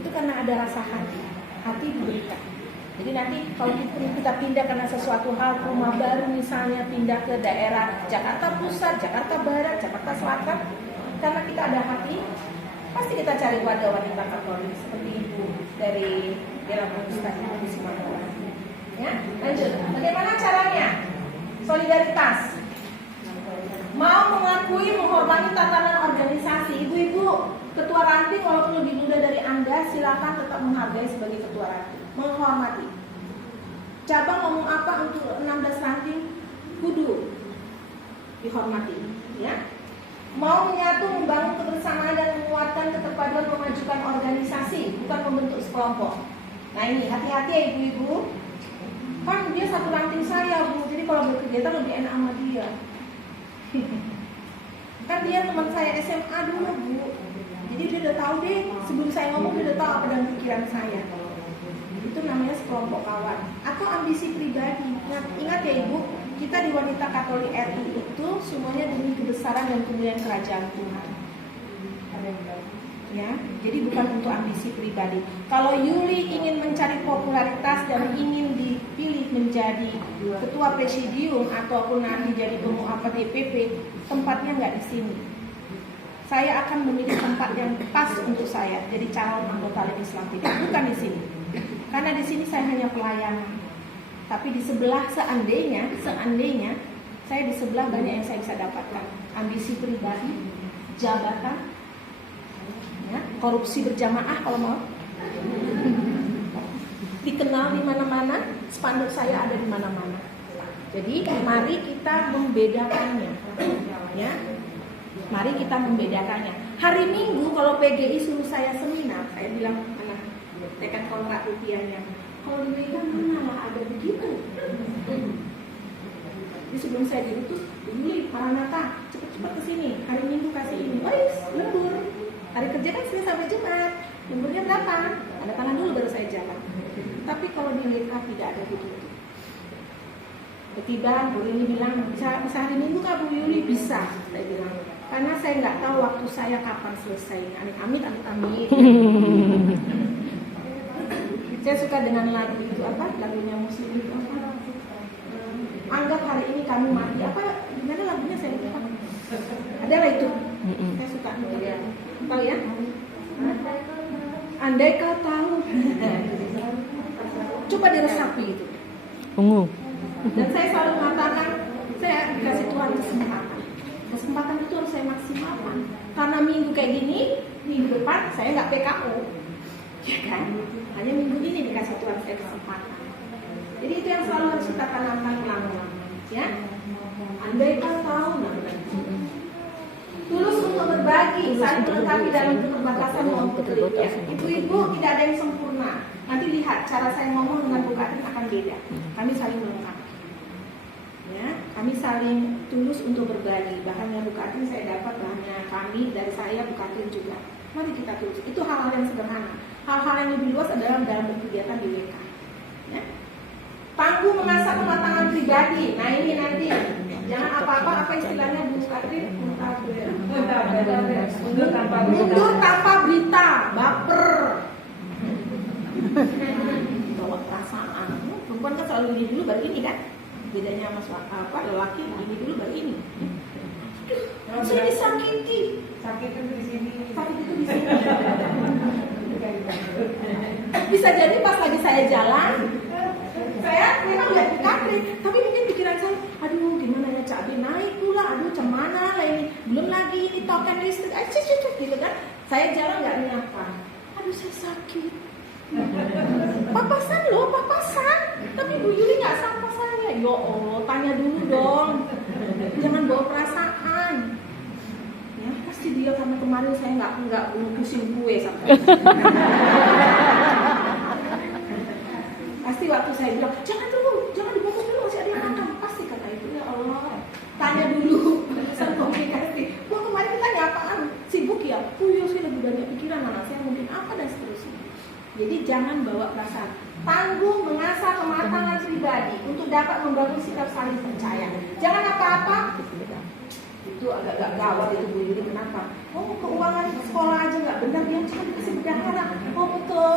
Itu karena ada rasa hati diberikan. Jadi nanti kalau kita pindah karena sesuatu hal, rumah baru misalnya pindah ke daerah Jakarta Pusat, Jakarta Barat, Jakarta Selatan, karena kita ada hati, pasti kita cari wadah wanita Katolik seperti ibu dari Belarminus tadi di Sumatera. Ya, lanjut. Bagaimana caranya? Solidaritas. Mau mengakui, menghormati tatanan organisasi. Ibu-ibu, ketua ranting walaupun lebih muda dari Anda, silakan tetap menghargai sebagai ketua ranting. Menghormati. Cabang ngomong apa untuk 16 ranting, kudu dihormati. Ya. Mau menyatu, membangun kebersamaan dan menguatkan keterpaduan memajukan organisasi, bukan membentuk sekelompok. Nah ini, hati-hati ya ibu-ibu. Kan dia satu ranting saya Bu, jadi kalau berkegiatan lebih enak sama dia. Kan dia teman saya SMA dulu Bu, jadi dia udah tahu deh, sebelum saya ngomong dia udah tahu apa dalam pikiran saya. Itu namanya sekelompok kawan atau ambisi pribadi. Nah, ingat ya Ibu, kita di Wanita Katolik RI itu semuanya demi kebesaran dan kemuliaan kerajaan Tuhan. ya. Jadi bukan untuk ambisi pribadi. Kalau Yuli ingin mencari popularitas dan ingin dipilih menjadi ketua presidium ataupun nanti jadi apa DPP, tempatnya nggak di sini. Saya akan memilih tempat yang pas untuk saya jadi calon anggota legislatif, bukan di sini. Karena di sini saya hanya pelayanan. Tapi di sebelah seandainya saya di sebelah banyak yang saya bisa dapatkan. Ambisi pribadi, jabatan, ya, korupsi berjamaah kalau mau. Dikenal di mana-mana, spanduk saya ada di mana-mana. Jadi mari kita membedakannya, ya. Mari kita membedakannya. Hari Minggu kalau PGI suruh saya seminar, saya bilang mana tekan kontrak rupiahnya. Kalau di Medan mana lah ada begitu. Jadi sebelum saya diutus, Yuli, Maranatha, cepet-cepet ke sini. Hari Minggu kasih ini. Wais, lembur. Hari kerja kan Senin sampai Jumat. Lemburnya berapa? Tanda tangan dulu baru saya jalan. Tapi kalau di WK tidak ada begitu. Tiba-tiba Bu Rini bilang, bisa hari Minggu kah Bu Yuli? Bisa, saya bilang. Karena saya nggak tahu waktu saya kapan selesai. Amit. Saya suka dengan lagu itu apa? Lagunya Muslim itu apa? Anggap hari ini kamu mati. Apa? Gimana lagunya saya lupa. Adalah itu. Saya suka itu. Tahu ya? Andai kau tahu. Coba diresapi itu. Ungu. Dan saya selalu mengatakan, saya dikasih Tuhan kesempatan. Kesempatan itu harus saya maksimalkan. Karena minggu kayak gini, minggu depan saya nggak PKO, ya kan? Hanya minggu ini dikasih Tuhan saya kesempatan. Jadi itu yang selalu harus kita tanamkan pelan-pelan, ya. Andai kau tahu, tulus untuk berbagi, saling melengkapi dalam keterbatasan maupun kelebihan. Ibu-ibu tidak ada yang sempurna. Nanti lihat cara saya ngomong dengan Bu Katrin akan beda. Kami saling melengkapi. Ya, kami saling tulus untuk berbagi. Bahkan yang Bu Katrin saya dapat bahannya kami dari saya Bu Katrin juga. Mari kita tulus. Itu hal-hal yang sederhana. Hal-hal yang lebih luas adalah dalam berkegiatan di WK. Ya. Tangguh mengasah kematangan pribadi. Nah ini nanti jangan apa istilahnya Bu Katrin? Mundur tanpa berita, baper. Bawa perasaan. Perempuan kan selalu ini dulu baru ini kan. Bedanya sama lelaki ini dulu baru ini. Saya disakiti. Sakit itu di sini. Bisa jadi pas lagi saya jalan, saya memang lihat Bu Katrin, tapi mungkin pikiran saya, aduh gimana ya cabai naik pula, aduh cemana lah ini, belum lagi ini token listrik, gitu kan. Saya jalan nggak menyapa, aduh saya sakit. Papasan loh, tapi Bu Yuli nggak sapa saya. Ya Allah, tanya dulu dong, jangan bawa perasaan. Ya pasti dia karena kemarin saya nggak pusing kue sampai. Pasti waktu saya bilang, jangan dibungkus dulu, masih ada yang makan. Pasti kata itu, ya Allah, tanya dulu, pesan komunikasi. Wah kemarin kita apaan? Sibuk ya? Ya saya lebih banyak pikiran, anak saya mungkin apa dan seterusnya. Jadi jangan bawa perasaan. Tangguh mengasah kematangan pribadi untuk dapat membangun sikap saling percaya. Jangan apa-apa. Itu agak gawat itu Bu Yuli, kenapa? Oh keuangan sekolah aja nggak benar, dia cuma dikasih bendahara. Oh betul,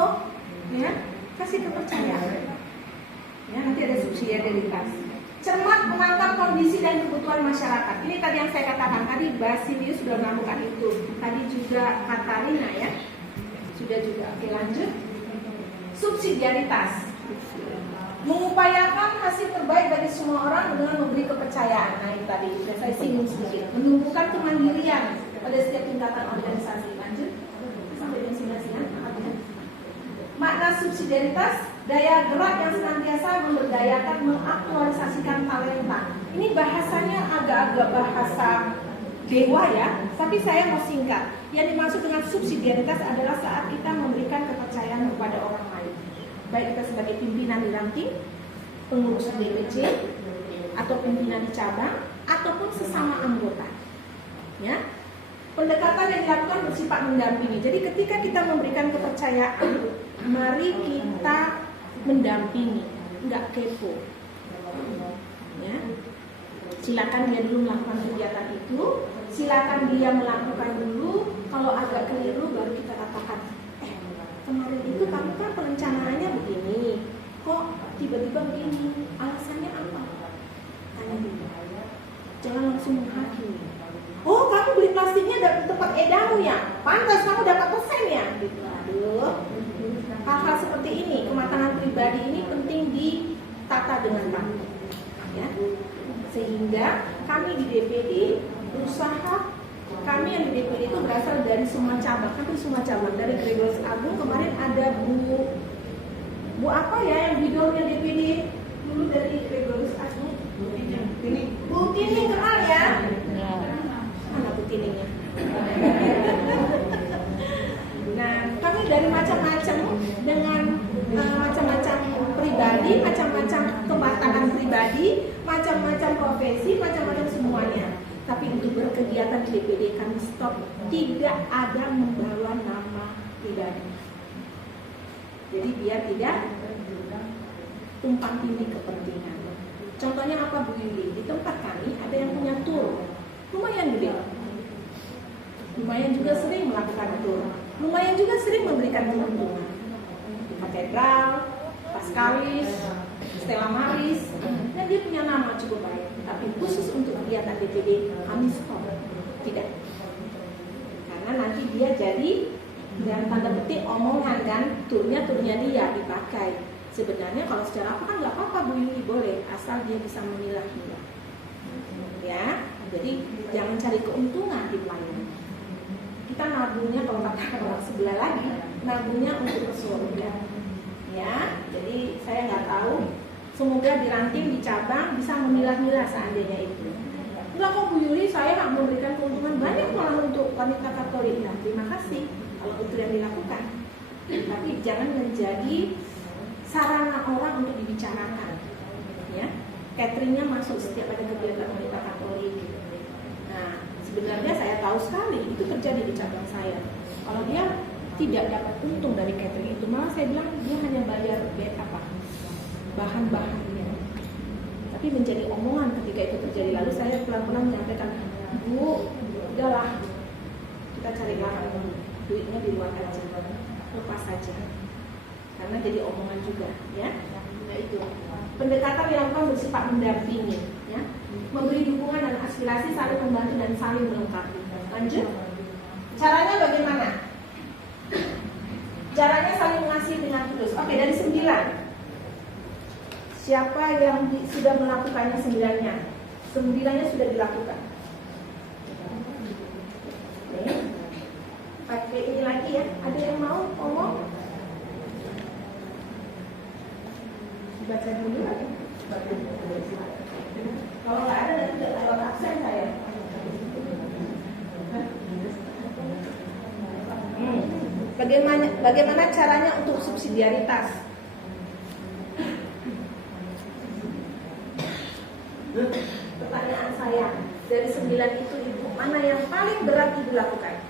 ya. Kasih kepercayaan. Ya, nanti ada subsidiaritas. Cermat menangkap kondisi dan kebutuhan masyarakat. Ini tadi yang saya katakan tadi, Basilius sudah melakukan itu. Tadi juga Katarina ya. Sudah juga. Oke, lanjut. Subsidiaritas. Mengupayakan hasil terbaik bagi semua orang dengan memberi kepercayaan. Nah, itu tadi sudah saya singgung sedikit. Menumbuhkan kemandirian pada setiap tingkatan organisasi. Lanjut. Sampai jam 9 siang. Makna subsidiaritas, daya gerak yang senantiasa memberdayakan, mengaktualisasikan talenta. Ini bahasanya agak-agak bahasa dewa ya, tapi saya mau singkat. Yang dimaksud dengan subsidiaritas adalah saat kita memberikan kepercayaan kepada orang lain. Baik kita sebagai pimpinan di ranting, pengurus DPC, atau pimpinan di cabang, ataupun sesama anggota. Ya. Pendekatan yang dilakukan bersifat mendampingi. Jadi ketika kita memberikan kepercayaan, mari kita mendampingi, nggak kepo. Ya. Silakan dia dulu melakukan kegiatan itu, Silakan dia melakukan dulu. Kalau agak keliru baru kita katakan, kemarin itu kamu kan perencanaannya begini, kok tiba-tiba begini, alasannya apa? Tanya dulu. Jangan langsung menghakimi. Oh, kamu beli plastiknya dari tempat edamu ya? Pantas kamu dapat persen ya? Gitu. Aduh. Hal-hal seperti ini, kematangan pribadi ini penting ditata dengan baik. Ya. Sehingga kami di DPD berusaha, kami yang di DPD itu berasal dari semua cabang, semua cabang. Dari Gregorius Agung kemarin ada Bu apa ya yang bidangnya DPD dulu dari Gregorius Agung? Bu Tining kenal ya? Mana Bu Tiningnya? Nah, kami dari macam-macam dengan macam-macam pribadi, macam-macam kematangan pribadi, macam-macam profesi, macam-macam semuanya. Tapi untuk berkegiatan di DPD kami stop, tidak ada membawa nama pribadi. Jadi biar tidak tumpang tindih kepentingan. Contohnya apa Bu Yuli? Di tempat kami ada yang punya tur, lumayan gede. Lumayan juga sering melakukan tur. Lumayan juga sering memberikan keuntungan. Di katedral, Paskalis, Stella Maris, dan dia punya nama cukup baik. Tapi khusus untuk kegiatan DPD kami stop. Tidak. Karena nanti dia jadi dan tanda petik omongan dan turnya dia dipakai. Sebenarnya kalau secara apa kan nggak apa-apa Bu Yuli, boleh asal dia bisa memilah-milah. Ya, jadi jangan cari keuntungan di pelayanan. Kita nabungnya kalau kata orang sebelah lagi, nabungnya untuk surga. Ya, jadi saya nggak tahu. Semoga di ranting, di cabang bisa memilah-milah seandainya itu. Enggak kok Bu Yuli, saya nggak memberikan keuntungan banyak malah untuk wanita Katolik. Nah, terima kasih kalau itu yang dilakukan. Tapi jangan menjadi sarana orang untuk dibicarakan. Ya, cateringnya masuk setiap ada kegiatan wanita Katolik. Nah, sebenarnya saya tahu sekali itu terjadi di cabang saya. Kalau dia tidak dapat untung dari catering itu, malah saya bilang dia hanya bayar bahan-bahannya. Tapi menjadi omongan ketika itu terjadi. Lalu saya pelan-pelan menyampaikan, Bu, udahlah, kita cari lahan dulu, duitnya di luar aja, lepas saja, karena jadi omongan juga, ya. Nah itu pendekatan dilakukan bersifat mendampingi, ya, memberi dukungan dan aspirasi, saling membantu dan saling melengkapi. Lanjut, caranya bagaimana? Caranya saling mengasihi dengan tulus. Oke, dari 9. Siapa yang sudah melakukannya 9-nya? 9-nya sudah dilakukan. Oke. Pakai ini lagi ya. Ada yang mau ngomong? Baca dulu lagi. Kalau nggak ada nanti tidak lewat absen saya. Bagaimana caranya untuk subsidiaritas? Pertanyaan saya, dari 9 itu Ibu, mana yang paling berat Ibu lakukan?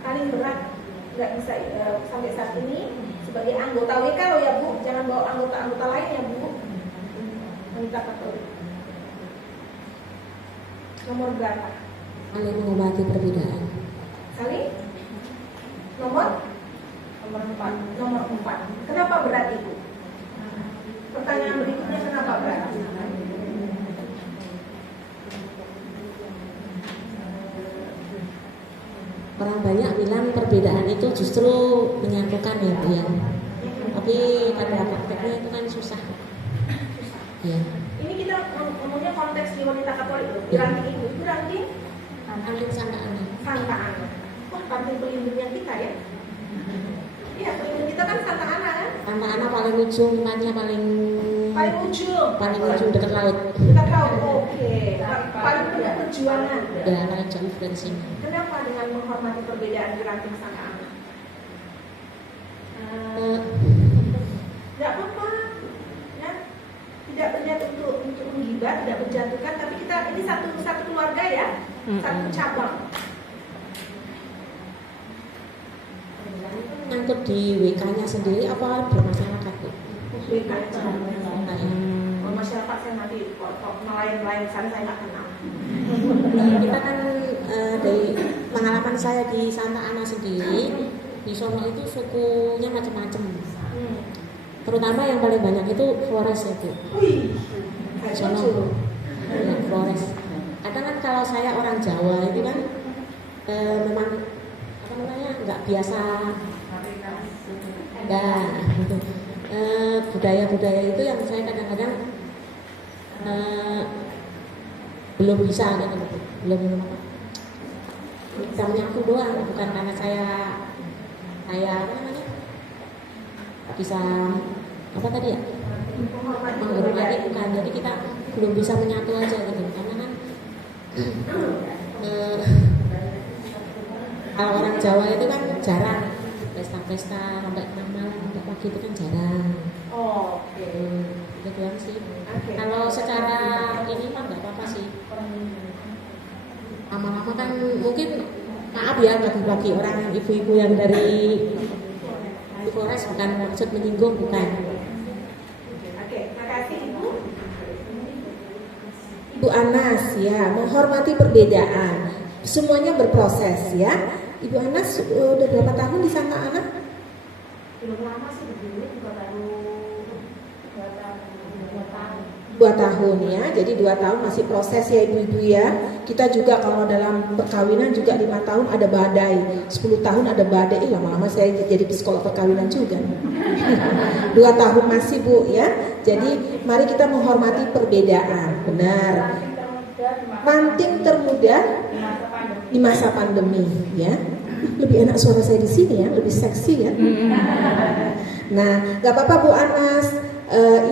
Paling berat, nggak bisa sampai saat ini sebagai anggota WK loh ya Bu, jangan bawa anggota-anggota lain ya Bu. Wanita Katolik. Nomor berapa? Saling mengobati perbedaan. Saling? Nomor 4. Nomor 4. Kenapa berat Ibu? Pertanyaan berikutnya, kenapa berat? Orang banyak bilang perbedaan itu justru menyatukan ya Bu ya. Tapi pada prakteknya itu kan susah. Ya. Ini kita ngomongnya konteks di wanita Katolik loh. Di ranting Ibu, itu ranting Ranting Santa Ana. Santa Ana. Wah, ranting pelindungnya kita ya. Iya, pelindung kita kan Santa Ana kan? Santa Ana paling ujung, tempatnya paling ujung dekat laut. Dekat laut, oke. Paling penuh perjuangan. Ya, paling jauh dari sini. Kenapa dengan menghormati perbedaan di ranting Santa Ana? Tidak apa-apa, ya. Tidak berniat untuk menggibah, tidak menjatuhkan, tapi kita ini satu keluarga ya, satu cabang. Nyangkut di WK-nya sendiri apa bermasyarakat Bu? WK cabang. Masyarakat siapa saya nanti kalau nelayan sana saya nggak kenal. Kita kan dari pengalaman saya di Santa Ana sendiri, di Solo itu sukunya macam-macam. Terutama yang paling banyak itu Flores ya Bu. Solo, ya, Flores. Kadang kan kalau saya orang Jawa itu kan memang apa namanya nggak biasa, nggak budaya-budaya itu yang saya kadang-kadang belum bisa gitu, belum bisa menyatu doang, bukan karena saya apa namanya nggak bisa apa tadi ya menghormati, bukan, jadi kita belum bisa menyatu aja gitu, karena kan kalau orang Jawa itu kan jarang pesta-pesta sampai malam sampai pagi itu kan jarang. Oh, oke. Itu doang sih. Oke. Kalau secara ini mah nggak apa-apa sih. Lama-lama kan mungkin maaf ya bagi orang ibu-ibu yang dari Flores, bukan maksud menyinggung, bukan. Oke, makasih Ibu. Ibu Anas ya, menghormati perbedaan. Semuanya berproses ya. Ibu Anas udah berapa tahun di Santa Ana? Belum lama sih begini, juga baru 2 tahun. 2 tahun ya, jadi 2 tahun masih proses ya ibu-ibu ya. Kita juga kalau dalam perkawinan juga 5 tahun ada badai, 10 tahun ada badai. Lama-lama saya jadi psikolog perkawinan juga. 2 tahun masih Bu ya. Jadi mari kita menghormati perbedaan, benar. Ranting termuda di masa pandemi ya. Lebih enak suara saya di sini ya, lebih seksi ya. Nah, nggak apa-apa Bu Anas.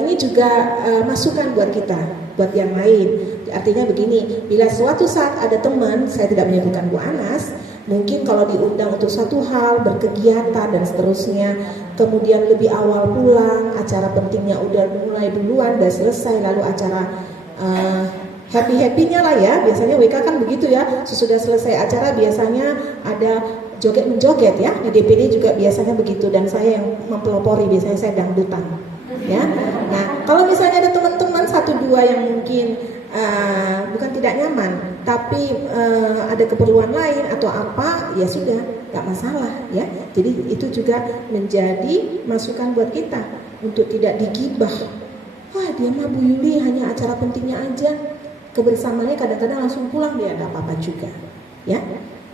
Ini juga masukan buat kita, buat yang lain. Artinya begini, bila suatu saat ada teman, saya tidak menyebutkan Bu Anas, mungkin kalau diundang untuk suatu hal, berkegiatan dan seterusnya, kemudian lebih awal pulang, acara pentingnya udah mulai duluan, udah selesai, lalu acara happy-happynya lah ya, biasanya WK kan begitu ya, sesudah selesai acara biasanya ada joget-menjoget ya, di DPD juga biasanya begitu, dan saya yang mempelopori, biasanya saya dangdutan ya. Nah, kalau misalnya ada teman-teman 1-2 yang mungkin bukan tidak nyaman, tapi ada keperluan lain atau apa, ya sudah, nggak masalah ya. Jadi itu juga menjadi masukan buat kita untuk tidak digibah. Wah, dia mah Bu Yuli hanya acara pentingnya aja, kebersamaannya kadang-kadang langsung pulang, dia nggak apa-apa juga ya.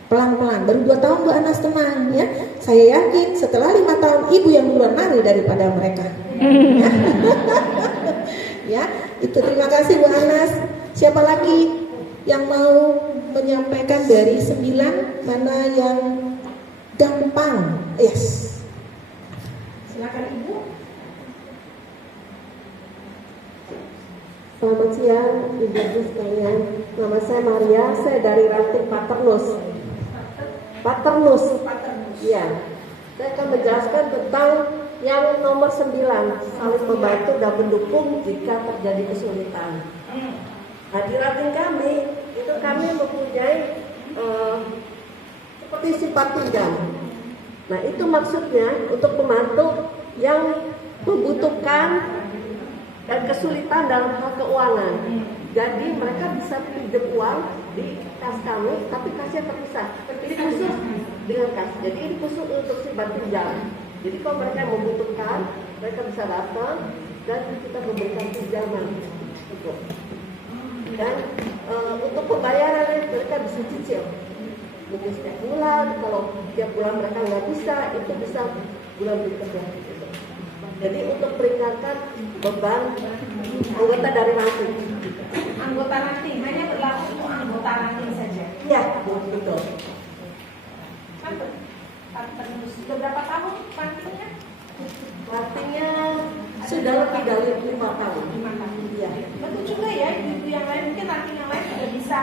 Pelan-pelan, baru 2 tahun Bu Anas tenang ya. Saya yakin setelah 5 tahun ibu yang duluan lari daripada mereka. Ya, itu terima kasih Bu Anas. Siapa lagi yang mau menyampaikan dari 9, mana yang gampang? Yes. Silakan Ibu. Selamat siang Ibu sekalian. Nama saya Maria, saya dari Ranting Paternus. Ya. Saya akan menjelaskan tentang yang nomor 9, saling membantu dan mendukung jika terjadi kesulitan. Nah, di Ranting kami itu kami mempunyai seperti sifat pinjam. Nah, itu maksudnya untuk membantu yang membutuhkan dan kesulitan dalam hal keuangan. Jadi mereka bisa pinjam uang di kas kami, tapi kasnya terpisah. Ini khusus dengan kas. Jadi ini khusus untuk sifat pinjam. Jadi kalau mereka membutuhkan, mereka bisa datang dan kita memberikan pinjaman. Dan untuk pembayaran mereka bisa cicil. Mungkin setiap bulan, kalau tiap bulan mereka nggak bisa, itu bisa bulan berikutnya. Jadi untuk meringankan beban anggota dari ranting. Anggota ranting hanya berlaku untuk anggota ranting saja. Iya, betul. Sudah berapa tahun rantingnya? Rantingnya sudah lebih dari 5 tahun. 5 tahun. Iya. Betul juga ya, ibu yang lain mungkin ranting yang lain juga bisa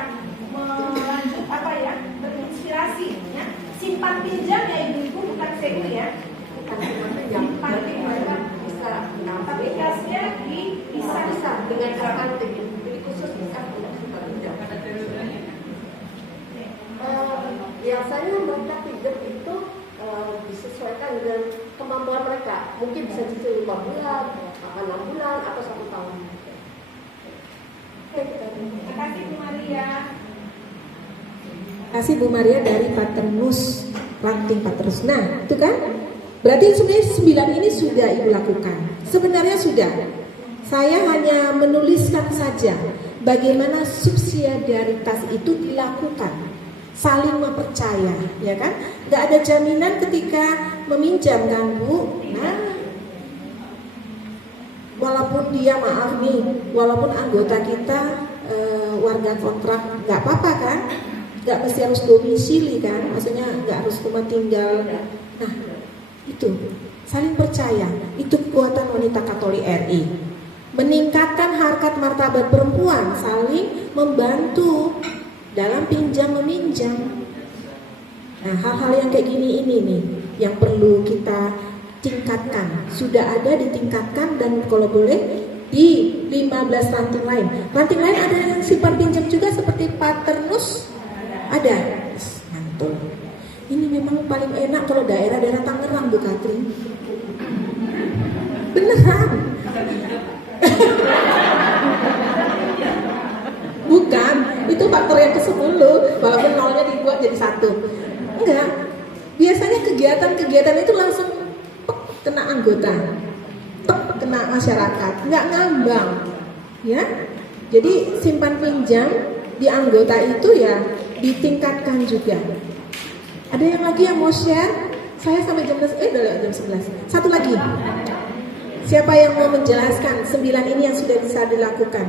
melanjut apa ya, berinspirasi ya. Simpan pinjam ya ibu-ibu, bukan sewa ya. Simpan pinjam bisa, tapi kasnya bisa dengan ranting. Jadi khusus bisa untuk simpan pinjam. Biasanya mereka pinjam itu disesuaikan dengan kemampuan mereka. Mungkin bisa cicil 5 bulan, 6 bulan, atau 1 tahun. Terima kasih Bu Maria. Kasih Bu Maria dari Paternus, ranting Paternus. Nah, itu kan? Berarti sebenarnya 9 ini sudah Ibu lakukan. Sebenarnya sudah. Saya hanya menuliskan saja bagaimana subsidiaritas itu dilakukan. Saling mempercaya, ya kan? Gak ada jaminan ketika meminjam kan Bu. Nah, walaupun dia maaf nih, walaupun anggota kita warga kontrak, nggak apa-apa kan? Nggak mesti harus domisili kan? Maksudnya nggak harus rumah tinggal. Nah, itu saling percaya. Itu kekuatan wanita Katolik RI. Meningkatkan harkat martabat perempuan, saling membantu dalam pinjam meminjam. Nah, hal-hal yang kayak gini ini nih yang perlu kita tingkatkan. Sudah ada ditingkatkan dan kalau boleh di 15 ranting lain. Ranting lain ada yang simpan pinjam juga seperti Paternus. Ada. Mantul. Ini memang paling enak kalau daerah-daerah Tangerang Bu Katrin. Beneran. Bukan, itu faktor yang ke-10 walaupun nolnya dibuat jadi 1. Enggak. Biasanya kegiatan-kegiatan itu langsung kena anggota, kena masyarakat, nggak ngambang, ya. Jadi simpan pinjam di anggota itu ya ditingkatkan juga. Ada yang lagi yang mau share? Saya sampai jam 11. Satu lagi. Siapa yang mau menjelaskan 9 ini yang sudah bisa dilakukan?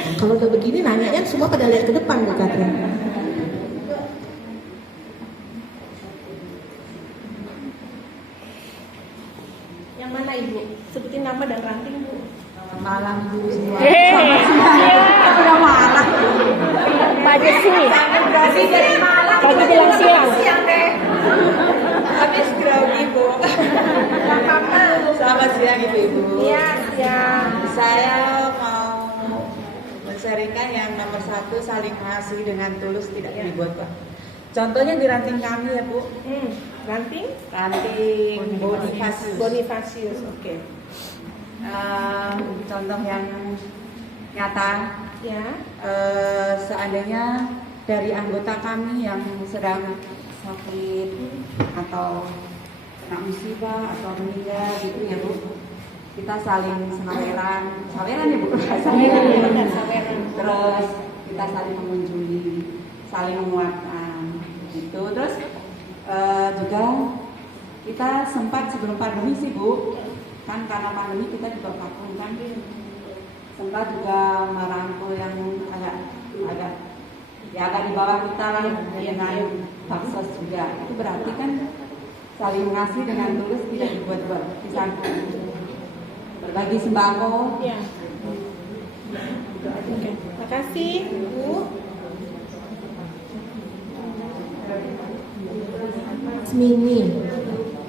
Kalau udah begini nanyanya semua pada lihat ke depan Bu Katrin. Yang mana Ibu? Sebutin nama dan ranting Bu. Malam dulu semua. Udah malam. Pagi sih. Pagi bilang siang. Habis grogi Bu. Selamat siang Ibu. Iya, siang. Saya mau mensaringkan yang nomor 1, saling mengasihi dengan tulus tidak dibuat Pak. Contohnya di ranting kami ya Bu. Ranting? Ranting Bonifasius. Bonifasius, oke. Contoh yang nyata, Ya. seandainya dari anggota kami yang sedang sakit atau kena musibah atau meninggal gitu ya Bu, kita saling saweran ya Bu, saweran. Terus kita saling mengunjungi, saling menguatkan gitu. Terus juga kita sempat sebelum pandemi sih Bu, kan karena pandemi kita juga vakum kan, sempat juga merangkul yang agak di bawah kita lah dengan baksos juga. Itu berarti kan saling mengasihi dengan tulus, tidak dibuat-buat, disangkut. Berbagi sembako. Ya. Oke. Terima kasih Bu.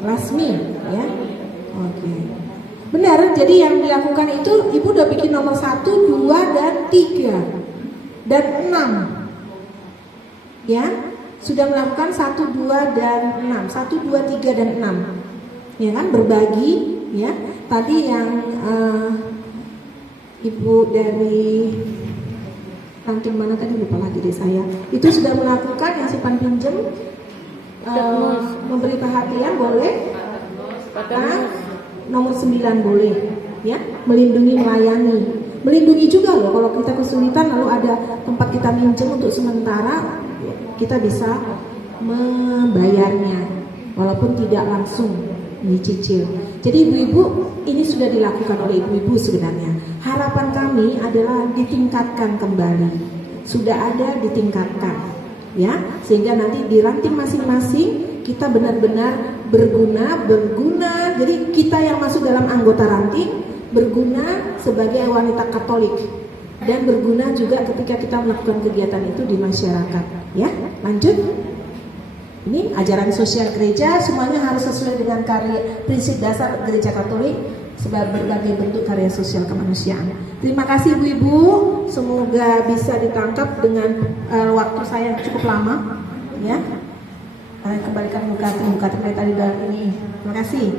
Lasmi, ya. Oke. Benar, jadi yang dilakukan itu Ibu udah bikin nomor 1, 2, dan 3 dan 6. Ya, sudah melakukan 1, 2, dan 6. 1, 2, 3, dan 6. Ya kan, berbagi, ya. Tadi yang Ibu dari ranting mana tadi lupa lagi deh saya. Itu sudah melakukan yang simpan pinjam, memberi perhatian boleh. Nomor 9 boleh, ya, melindungi, melayani, melindungi juga loh. Kalau kita kesulitan lalu ada tempat kita minjem untuk sementara, kita bisa membayarnya walaupun tidak langsung dicicil. Jadi ibu-ibu, ini sudah dilakukan oleh ibu-ibu sebenarnya. Harapan kami adalah ditingkatkan kembali. Sudah ada ditingkatkan, ya, sehingga nanti di ranting masing-masing kita benar-benar berguna. Jadi kita yang masuk dalam anggota ranting berguna sebagai wanita Katolik dan berguna juga ketika kita melakukan kegiatan itu di masyarakat. Ya, lanjut. Ini ajaran sosial gereja, semuanya harus sesuai dengan prinsip dasar gereja Katolik sebagai berbagai bentuk karya sosial kemanusiaan. Terima kasih Bu-ibu, semoga bisa ditangkap dengan waktu saya yang cukup lama. Ya. Kembalikan muka tadi dalam ini. Terima kasih.